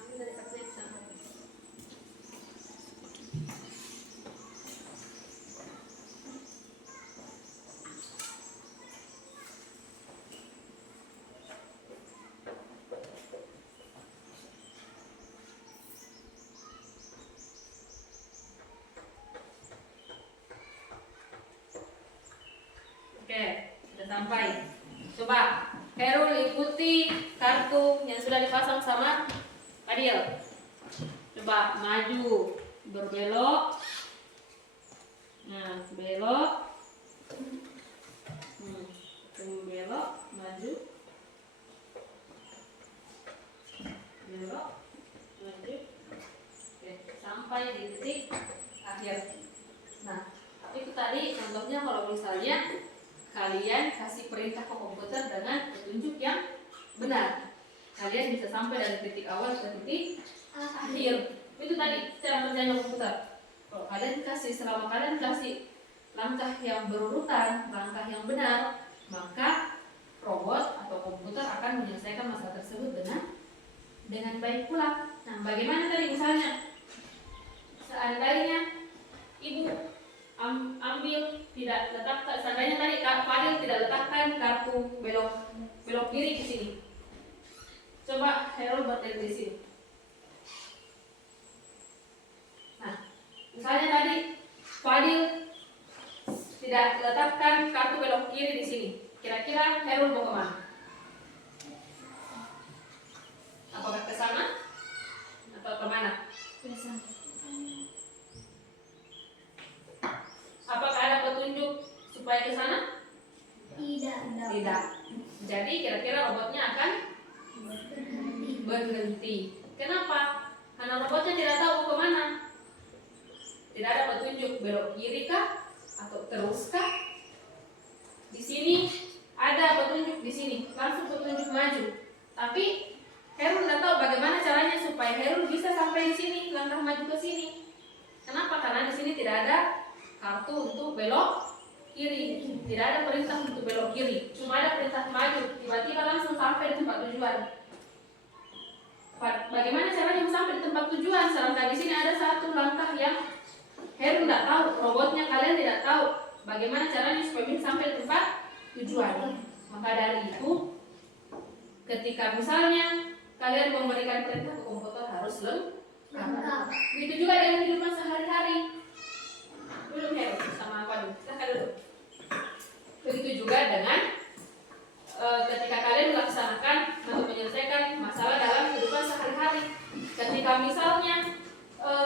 Ambil dari kartunya yang sampai. Oke, sudah sampai. Coba Herul ikuti kartu yang sudah dipasang sama Adil. Coba maju, berbelok. Nah, belok. Belok, maju. Belok, maju. Oke, sampai di titik akhir. Nah, itu tadi contohnya kalau misalnya kalian kasih perintah ke komputer dengan petunjuk yang benar. Kalian bisa sampai dari titik awal ke titik akhir. Itu tadi cara kerjanya komputer. Kalau kalian kasih, selama kalian kasih langkah yang berurutan, langkah yang benar, maka robot atau komputer akan menyelesaikan masalah tersebut dengan baik pula. Nah, bagaimana tadi misalnya seandainya ibu ambil tidak letakkan, seandainya tadi Fadil tidak letakkan kartu belok kiri di sini. Coba Herul buat di sini. Nah, misalnya tadi Fadil tidak letakkan kartu belok kiri di sini. Kira-kira Herul mau kemana? Apakah ke sana atau kemana? Apakah ada petunjuk supaya ke sana? Tidak. Jadi kira-kira robotnya akan berhenti. Kenapa? Karena robotnya tidak tahu kemana. Tidak ada petunjuk belok kiri kah atau terus kah? Di sini ada petunjuk di sini, langsung petunjuk maju. Tapi Herul tidak tahu bagaimana caranya supaya Herul bisa sampai di sini, langkah maju ke sini. Kenapa? Karena di sini tidak ada kartu untuk belok kiri, tidak ada perintah untuk belok kiri, cuma ada perintah maju. Tiba-tiba langsung sampai di tempat tujuan. Bagaimana caranya sampai di tempat tujuan? Sedangkan di sini ada satu langkah yang Herul tidak tahu, robotnya kalian tidak tahu bagaimana caranya supaya bisa sampai di tempat tujuan. Maka dari itu, ketika misalnya kalian memberikan perintah ke komputer harus lengkap. Begitu juga dengan kehidupan sehari-hari. Belum Herul sama apa dulu? Silahkan dulu. Begitu juga dengan ketika kalian melaksanakan atau menyelesaikan masalah dalam kehidupan sehari-hari. Ketika misalnya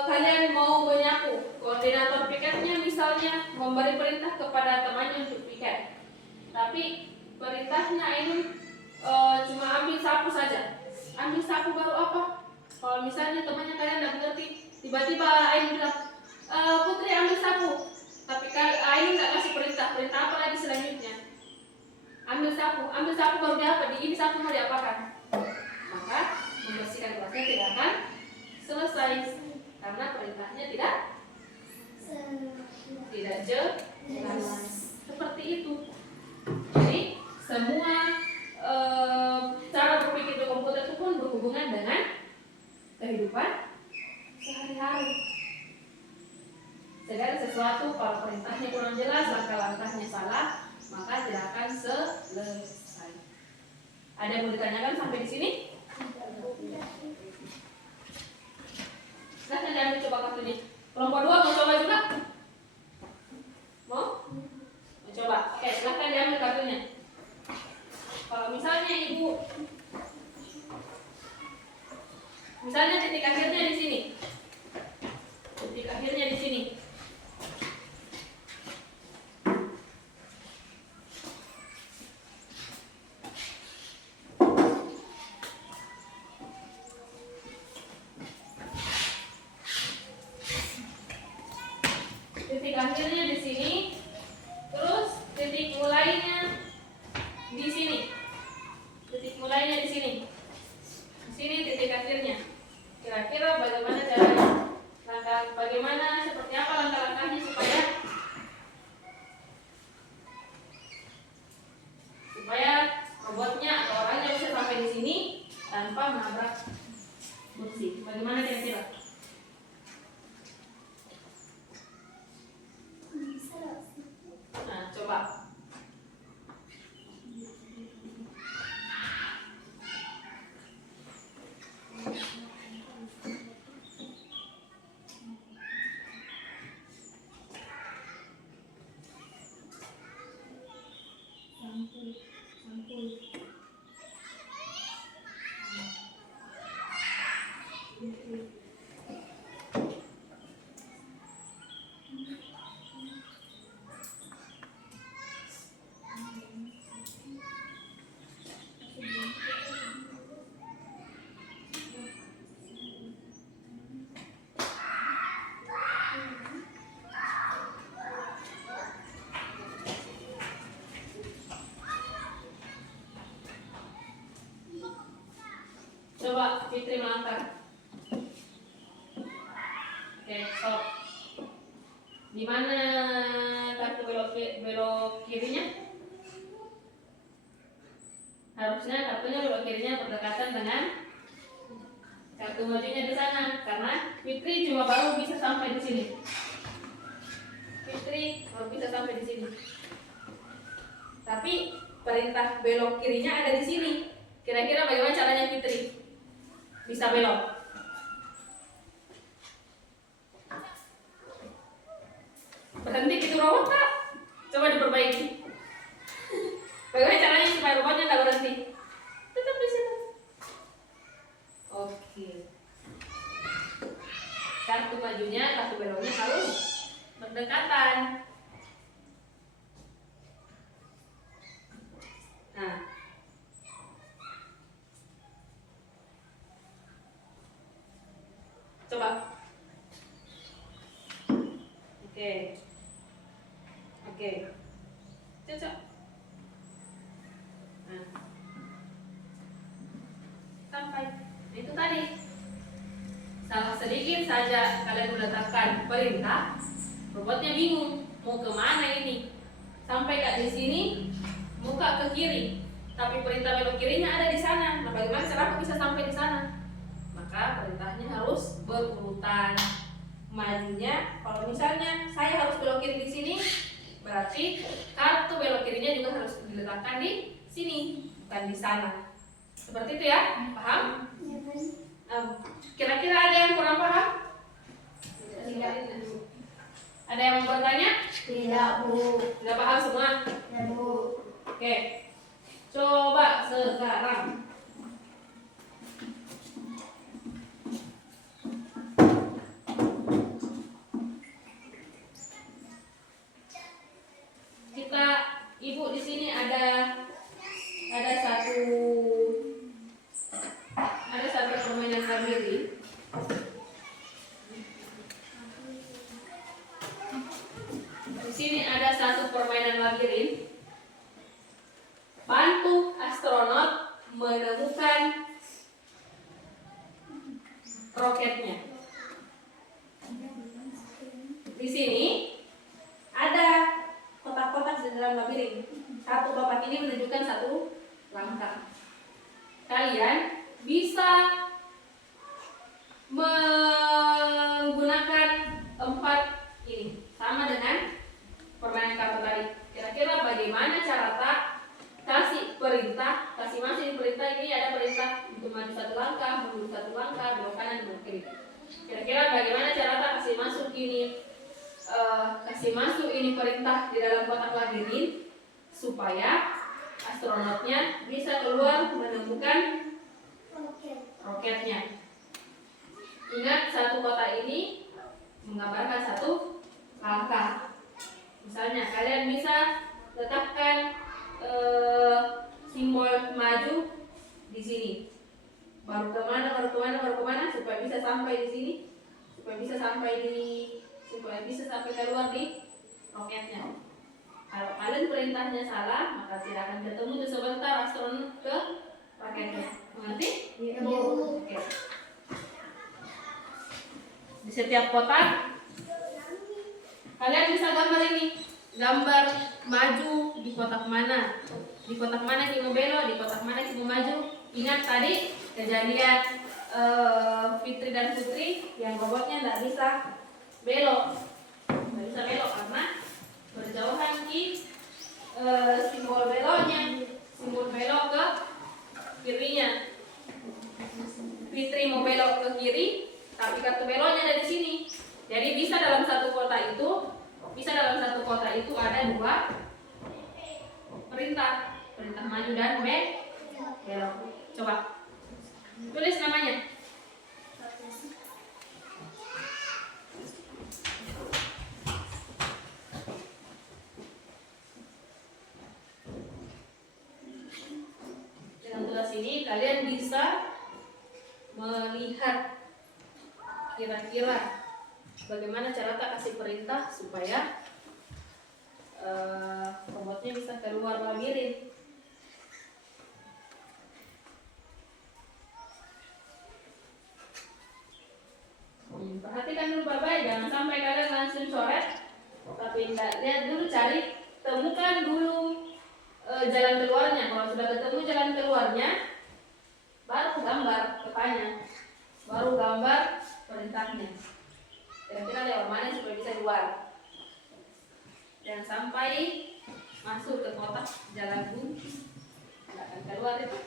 kalian mau menyapu, koordinator piketnya misalnya memberi perintah kepada temannya untuk piket, tapi perintahnya ini cuma ambil sapu saja. Ambil sapu baru apa? Kalau misalnya temannya kalian tidak mengerti, tiba-tiba Ain bilang, Putri ambil sapu, tapi Ain tidak kasih perintah apa lagi selanjutnya? Ambil sapu baru diapa? Ini sapu mau diapakan? Maka membersihkan kelasnya tidak akan selesai karena perintahnya tidak sehari-hari. Segala sesuatu kalau perintahnya kurang jelas, langkah-langkahnya salah, maka tidak akan selesai. Ada yang mau ditanyakan sampai di sini? Silahkan diambil coba kartunya. Kelompok 2 mau coba juga? Mau? Mau coba? Oke, silahkan diambil kartunya. Kalau misalnya ibu, misalnya titik akhirnya di sini, titik akhirnya di sini. Titik akhirnya di sini, terus titik mulainya di sini. Titik mulainya di sini. Di sini titik akhirnya. Kira-kira bagaimana caranya? Bagaimana seperti apa langkah-langkahnya supaya robotnya atau orangnya bisa sampai di sini tanpa menabrak kursi. Bagaimana kira-kira? Nah, coba. Coba Fitri melangkah. Oke, stop. Di mana kartu belok kirinya? Harusnya kartunya belok kirinya berdekatan dengan kartu majunya di sana, karena Fitri cuma baru bisa sampai di sini. Fitri baru bisa sampai di sini. Tapi perintah belok kirinya ada di sini. Kira-kira bagaimana caranya Fitri bisa belok? Berhenti gitu robot Kak? Coba diperbaiki. Bagaimana caranya supaya robotnya nggak berhenti? Tetap di situ. Oke. Kartu majunya, kartu beloknya harus berdekatan. Nah, coba. Oke. Oke. Cocok. Nah. Sampai. Nah, itu tadi. Salah sedikit saja kalian meletakkan perintah, robotnya bingung mau kemana ini. Sampai gak di sini, muka ke kiri, tapi perintah belok kirinya ada di sana. Nah, bagaimana cara aku bisa sampai di sana? Maka perintahnya harus berurutan majunya. Kalau misalnya saya harus belok kiri di sini, berarti kartu belok kirinya juga harus diletakkan di sini, bukan di sana. Seperti itu ya, paham? Kira-kira ada yang kurang paham? Tidak. Ada yang mau bertanya? Tidak, Bu. Tidak paham semua? Tidak, Bu. Oke, coba sekarang kita, ibu di sini ada satu permainan labirin. Di sini ada satu permainan labirin. Bantu astronot menemukan roketnya. Di sini ada kotak-kotak di dalam labirin. Satu kotak ini menunjukkan satu langkah. Kalian bisa Kira-kira bagaimana cara kasih masuk ini perintah di dalam kotak labirin supaya astronotnya bisa keluar menemukan roketnya. Ingat, satu kotak ini menggambarkan satu langkah. Misalnya kalian bisa letakkan simbol maju di sini. Baru kemana supaya bisa sampai di sini, supaya bisa sampai keluar di roketnya. Kalau kalian perintahnya salah, maka tidak akan ketemu tuh sebentar astronot ke roketnya. Mengerti? Iya, Bu. Oke. Di setiap kotak kalian bisa gambar ini, gambar maju di kotak mana, Kimo belok, di kotak mana Kimo maju. Ingat tadi kejadian Fitri dan Putri yang robotnya tidak bisa belok karena berjauhan simbol belok ke kirinya. Fitri mau belok ke kiri, tapi kartu beloknya ada di sini. Jadi bisa dalam satu kotak itu ada dua perintah maju dan belok. Coba tulis namanya. Dengan tulis ini kalian bisa melihat kira-kira bagaimana cara tak kasih perintah supaya robotnya bisa keluar labirin. Perhatikan dulu baik-baik, jangan sampai kalian langsung coret, tapi lihat dulu, temukan dulu jalan keluarnya. Kalau sudah ketemu jalan keluarnya, baru gambar petanya, baru gambar perintahnya. Kira-kira lewat mana supaya bisa keluar. Jangan sampai masuk ke kotak jalan buntu, tidak akan keluar itu.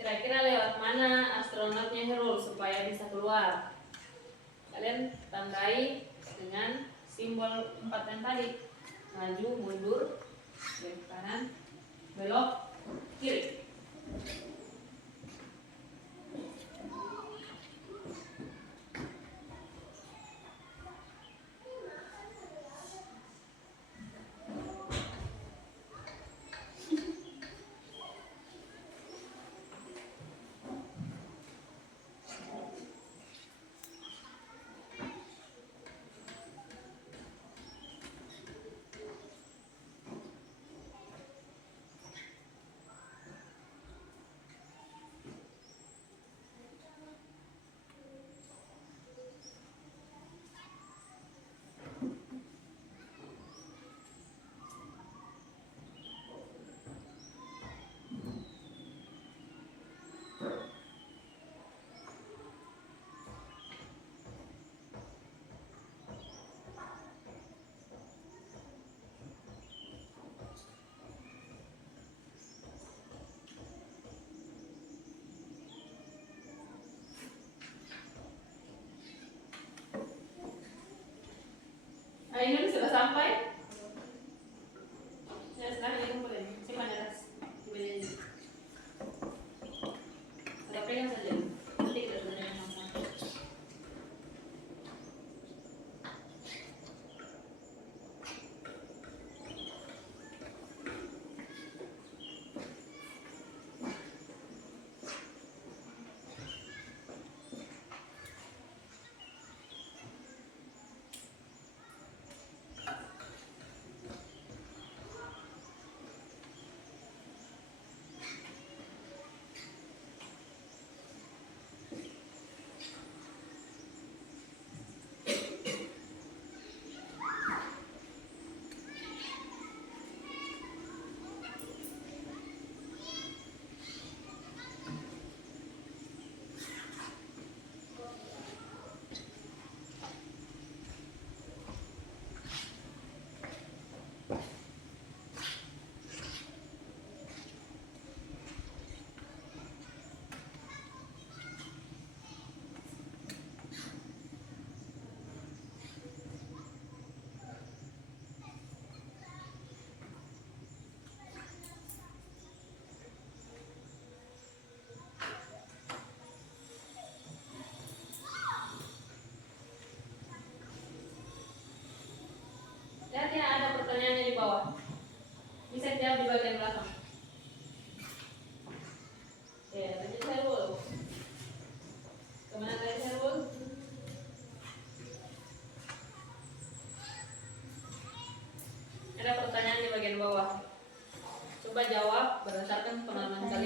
Kira-kira lewat mana astronotnya Herul supaya bisa keluar? Kalian tandai dengan simbol 4 yang tadi. Maju, mundur, belok kanan, belok kiri.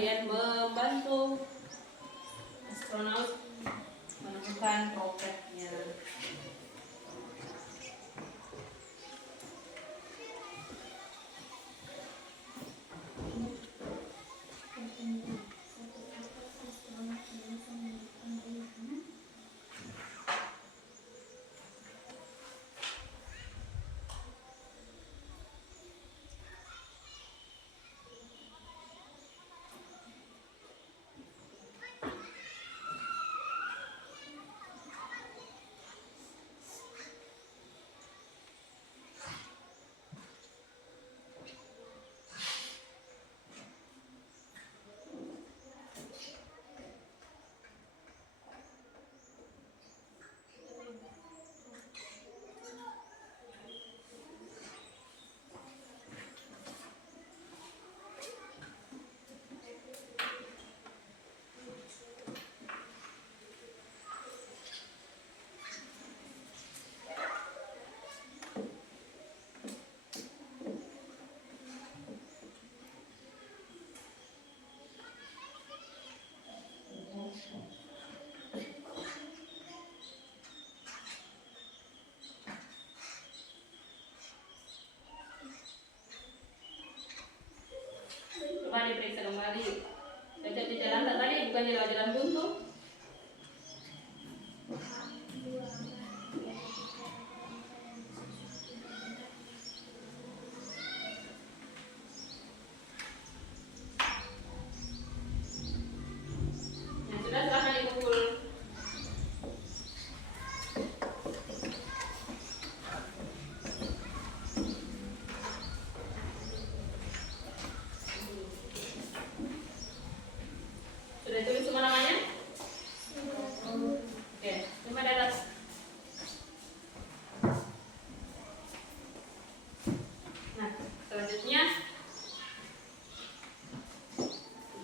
kalian membantu astronot menemukan roketnya. Coba diperiksa kembali. Jalan tadi bukannya lewat jalan buntu. Yang sudah silahkan dikumpul. Sudah tulis semua namanya? Oke, semua di atas. Nah, selanjutnya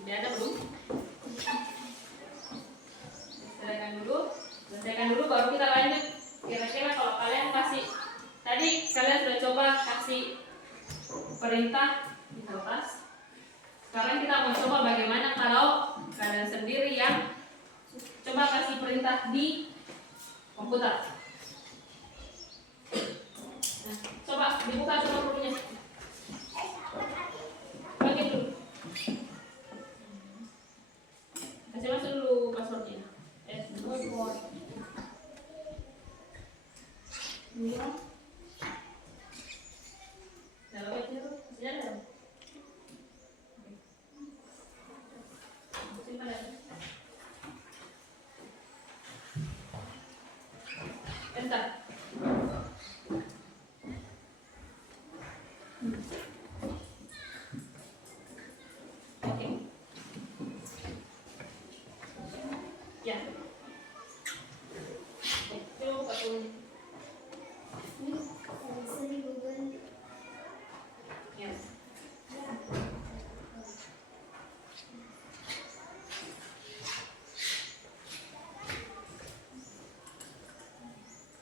sudah ada belum? Selesaikan dulu baru kita lanjut. Kira-kira kalau kalian kasih tadi kalian sudah coba kasih perintah di kertas. Sekarang kita mau coba bagaimana kalau kalian sendiri yang coba kasih perintah di komputer. Nah, coba dibuka semua bukunya. Bagi dulu. Kasih masuk dulu passwordnya. Iya. Dalam itu, sudah dalam. Bentar. Oke. Ya. Coba buka dulu. Ya.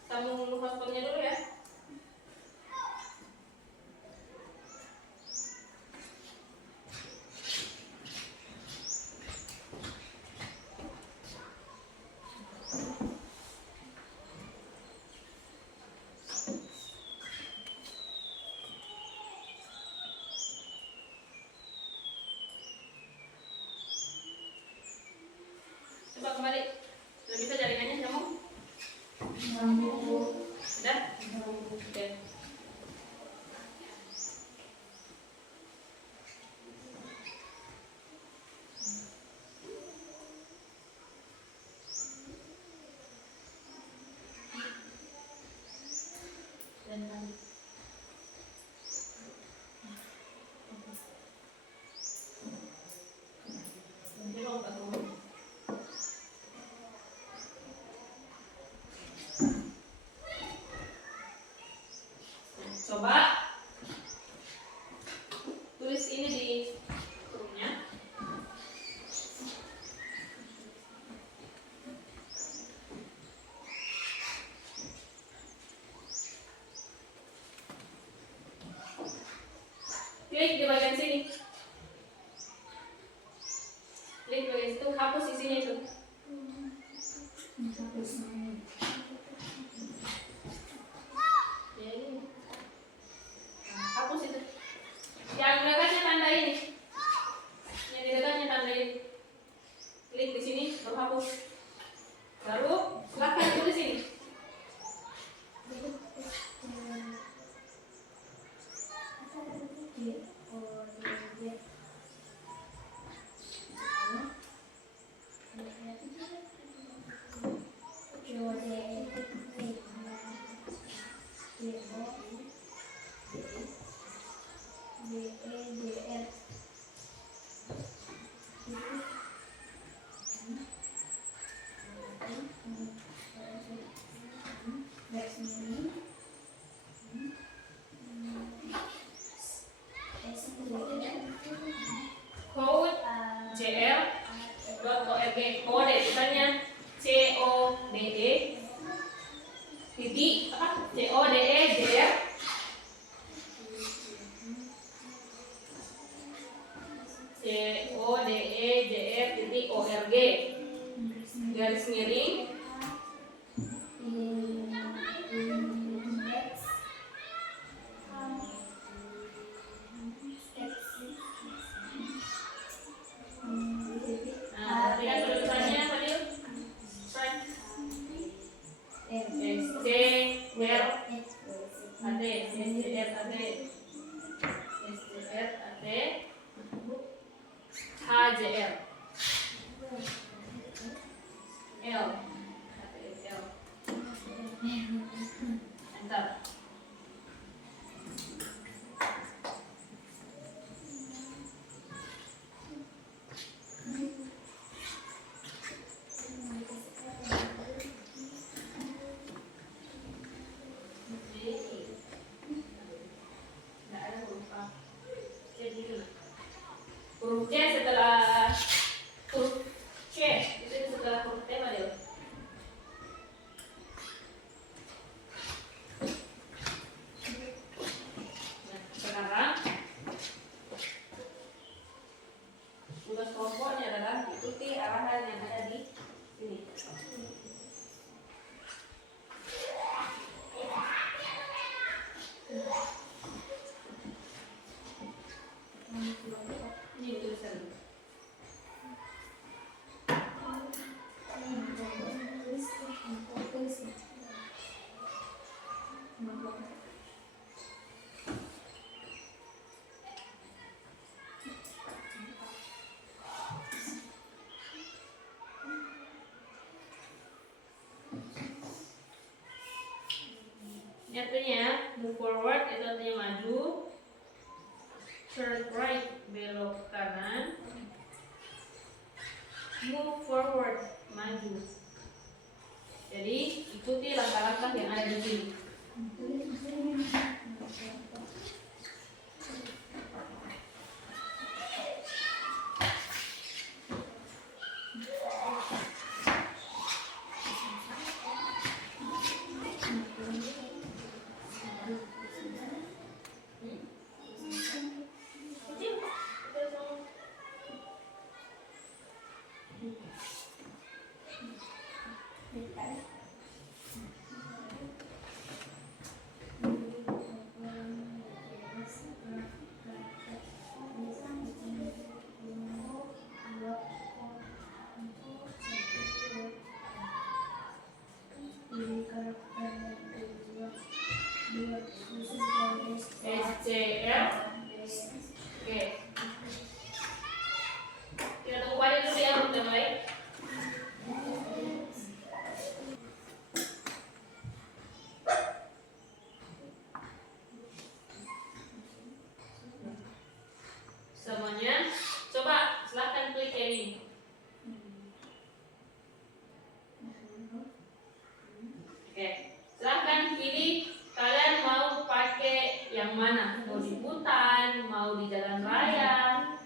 Sambung hotspotnya dulu ya. Coba kembali. Sudah bisa jaringannya kamu? Sudah? Oke. Coba buka dulu. Coba tulis ini di kurungnya. Klik di bagian sini. itu hapus isinya itu. Nah, hapus itu. Yang dekatnya tanda ini. Yang di dekatnya tanda ini. Klik di sini, baru hapus. Baru silakan tulis ini. Code JL.org. Kode tulisannya CODE titik apa? CODE JR titik org garis miring perhatikan tulisannya Fadil. HJR L enter. Huruf C setelah huruf C itu setelah huruf T Fadil. Nah, sekarang tugas pokoknya adalah ikuti arahan yang ada di sini. Ini tulisan. Ini artinya move forward itu artinya maju, turn right belok kanan, move forward maju. Jadi ikuti langkah-langkah yang ada di sini. SCL. Oke. Kita tunggu pada dulu ya untuk yang lain. Semuanya, coba silahkan klik yang ini. Oke, silahkan pilih kalian mau pakai yang mana? Mau di hutan, mau di jalan raya,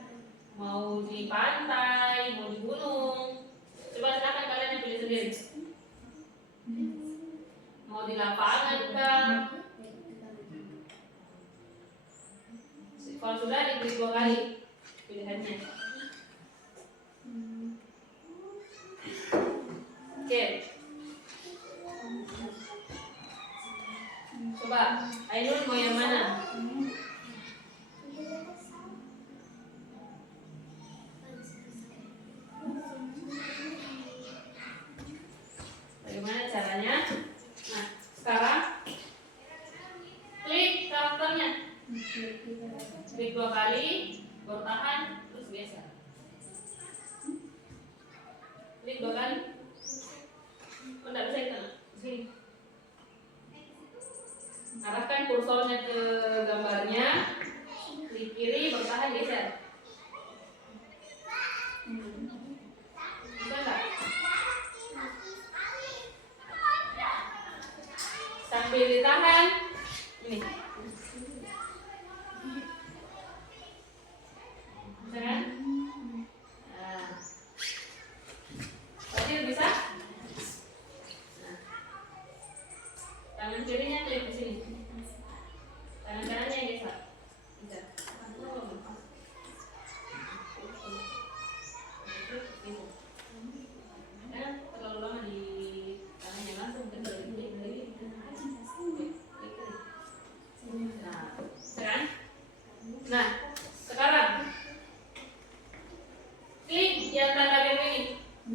mau di pantai, mau di gunung. Coba silahkan kalian yang pilih sendiri. Mau di lapangan kah? Kalau sudah diklik 2 kali pilihannya.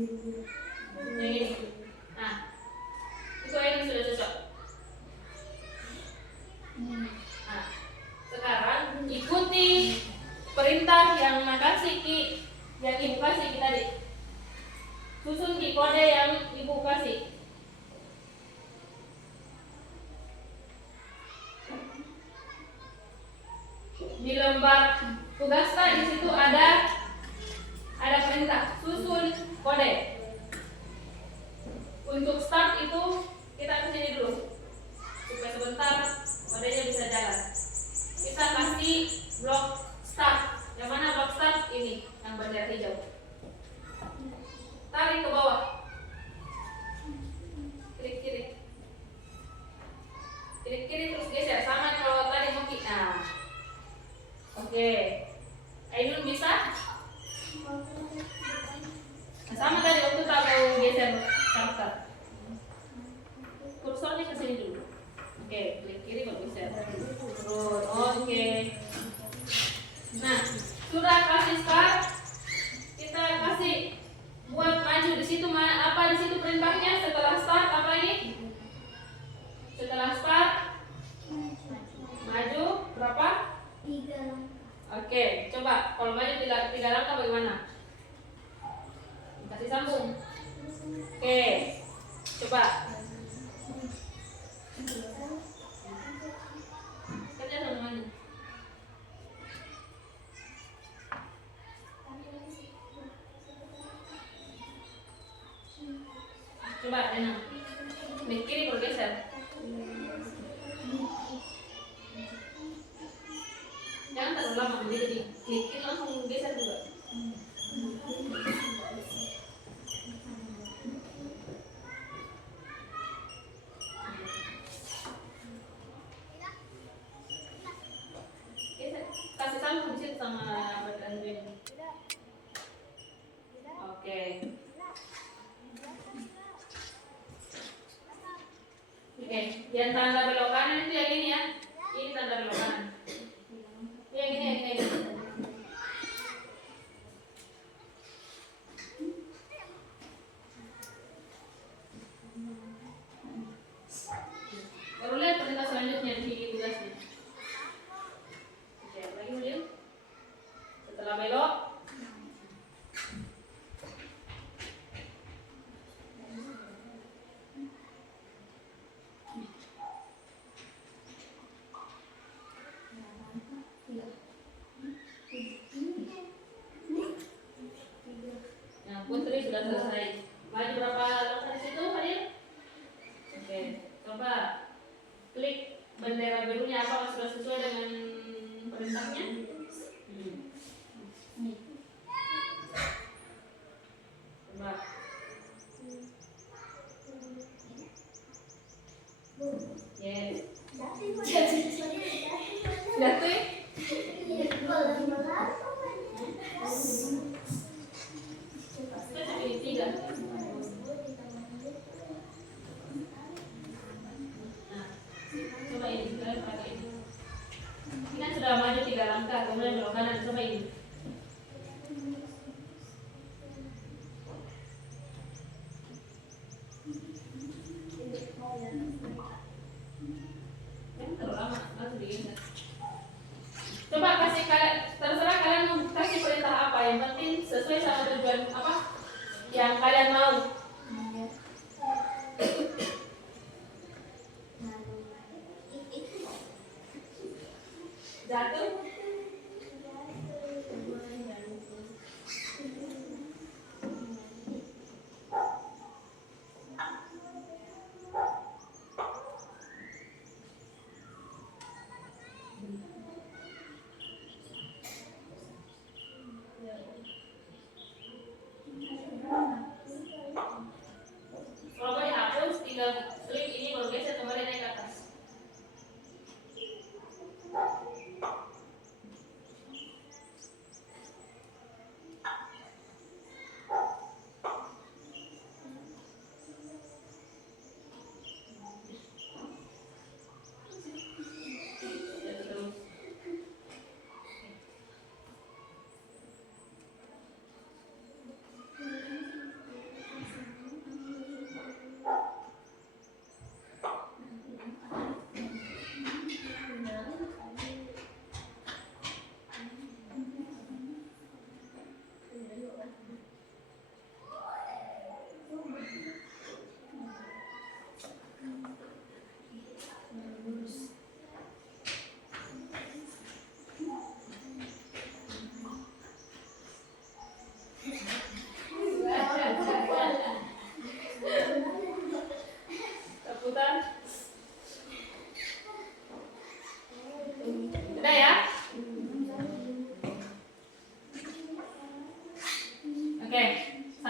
Yang ini. Nah, itu yang sudah cocok. Nah, sekarang ikuti perintah yang makasih Ki, yang ibu kasih Ki tadi. Susun Ki kode yang ibu kasih. Di lembar tugas di situ ada perintah susun kode. Untuk start itu kita kesini dulu supaya sebentar kodenya bisa jalan. Kita kasih blok start. Yang mana blok start ini yang bendera hijau. Tarik ke bawah. Klik kiri. Klik kiri terus geser sama kalau tadi mau kita. Oke. Ainun bisa? Nah, sama tadi waktu tahu geser karakter. Kursornya ke sini dulu. Oke, klik kiri baru geser. Terus, oke. Nah, sudah kasih start. Kita kasih buat maju di situ apa di situ perintahnya setelah start apa lagi? Setelah start maju berapa? 3 langkah. Oke, coba kalau maju tiga langkah bagaimana? Kasih sambung. Oke, coba. Kerja sama maju. Coba Enam. Klik kiri bergeser. Jangan terlalu lama, jadi klik kiri langsung geser juga. Geser. Kasih sambung di situ sama badan ini. Oke. Oke, yang tanda belok kanan itu yang ini ya. Ini tanda belok kanan. Yang ini. Baru lihat perintah selanjutnya di sini tugasnya. Oke, lagi Udin. Setelah belok. Nah, Putri sudah selesai. Maju berapa langkah di situ, Fadil? Oke, coba klik bendera birunya apakah sudah sesuai dengan perintahnya? Coba. Yes. Jatuh? Ini tiga. Nah, coba ini kalian pakai ini. Ini kan sudah maju 3 langkah, kemudian belok kanan. Coba ini. Terlalu lama, langsung digeser. Coba kasih kalian, terserah kalian mau kasih perintah apa, yang penting sesuai sama tujuan apa yang kalian mau. Jatuh.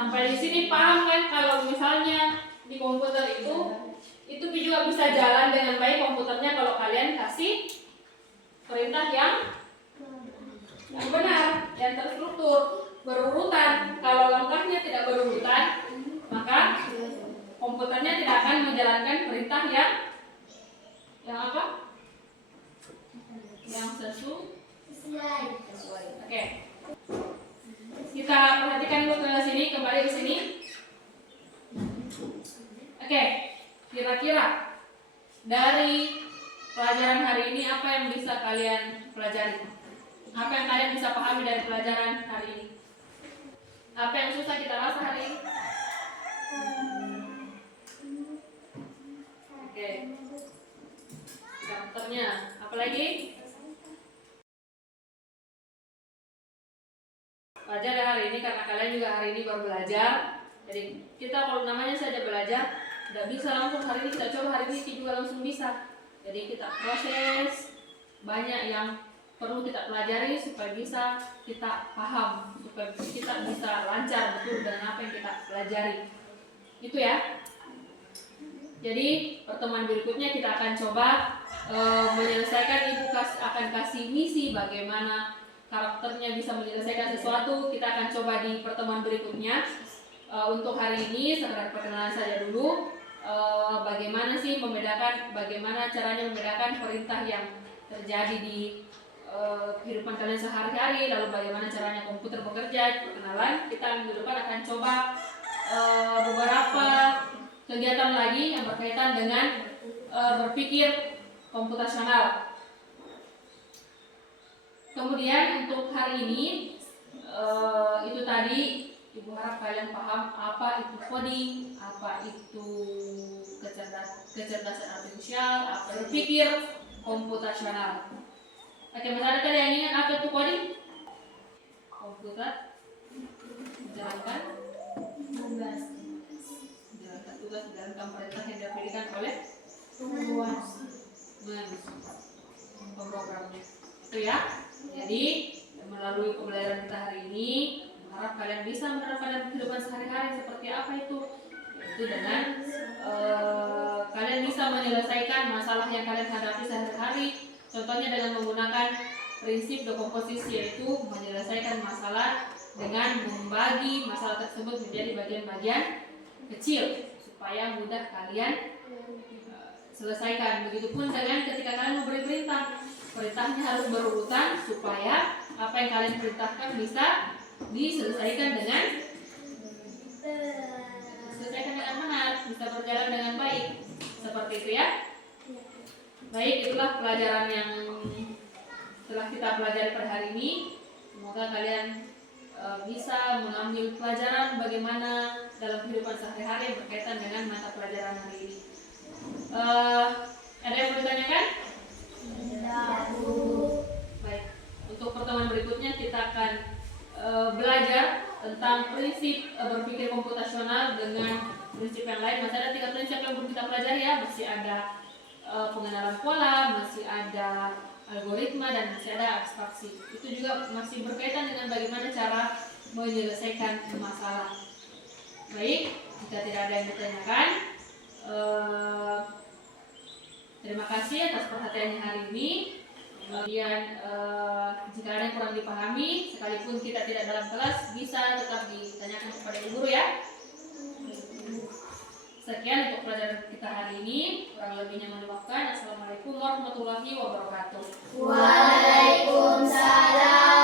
Sampai di sini paham kan kalau misalnya di komputer itu juga bisa jalan dengan baik komputernya kalau kalian kasih perintah yang benar, yang terstruktur, berurutan. Kalau langkahnya tidak berurutan, maka komputernya tidak akan menjalankan perintah yang apa? Yang sesuai. Oke. Kita perhatikan dulu ke sini, kembali ke sini. Oke. Kira-kira dari pelajaran hari ini apa yang bisa kalian pelajari? Apa yang kalian bisa pahami dari pelajaran hari ini? Apa yang susah kita rasa hari ini? Oke. Karakternya. Apa lagi? Belajar ya hari ini karena kalian juga hari ini baru belajar. Jadi kita kalau namanya saja belajar, tidak bisa langsung hari ini kita coba, hari ini juga langsung bisa. Jadi kita proses, banyak yang perlu kita pelajari supaya bisa kita paham, supaya kita bisa lancar betul dengan apa yang kita pelajari. Itu ya. Jadi pertemuan berikutnya kita akan coba menyelesaikan, ibu akan kasih misi bagaimana karakternya bisa menyelesaikan sesuatu. Kita akan coba di pertemuan berikutnya. Untuk hari ini sekedar perkenalan saja dulu. Bagaimana sih bagaimana caranya membedakan perintah yang terjadi di kehidupan kalian sehari-hari, lalu bagaimana caranya komputer bekerja. Perkenalan. Kita minggu depan akan coba beberapa kegiatan lagi yang berkaitan dengan berpikir komputasional. Kemudian untuk hari ini itu tadi ibu harap kalian paham apa itu coding, apa itu kecerdasan artifisial, apa berpikir komputasional. Oke, masih ada kalian yang ingat apa itu coding? Komputer menjalankan tugas menjalankan perintah yang diberikan oleh pemrogram. Itu ya. Jadi melalui pembelajaran kita hari ini, harap kalian bisa menerapkan dalam kehidupan sehari-hari seperti apa itu. Yaitu dengan kalian bisa menyelesaikan masalah yang kalian hadapi sehari-hari. Contohnya dengan menggunakan prinsip dekomposisi, yaitu menyelesaikan masalah dengan membagi masalah tersebut menjadi bagian-bagian kecil supaya mudah kalian selesaikan. Begitupun dengan ketika kalian memberi perintah, perintahnya harus berurutan supaya apa yang kalian perintahkan bisa diselesaikan dengan benar, bisa berjalan dengan baik. Seperti itu ya. Baik, itulah pelajaran yang telah kita pelajari pada hari ini. Semoga kalian bisa mengambil pelajaran bagaimana dalam kehidupan sehari-hari yang berkaitan dengan mata pelajaran hari ini. Ada yang mau ditanyakan? Baik, untuk pertemuan berikutnya kita akan belajar tentang prinsip berpikir komputasional dengan prinsip yang lain. Masih ada 3 prinsip yang belum kita pelajari ya. Masih ada pengenalan pola, masih ada algoritma, dan masih ada abstraksi. Itu juga masih berkaitan dengan bagaimana cara menyelesaikan masalah. Baik, jika tidak ada yang ditanyakan, terima kasih atas perhatiannya hari ini. Kemudian jika ada yang kurang dipahami, sekalipun kita tidak dalam kelas, bisa tetap ditanyakan kepada ibu guru ya. Sekian untuk pelajaran kita hari ini. Kurang lebihnya mohon dimaafkan. Assalamualaikum warahmatullahi wabarakatuh. Waalaikumsalam.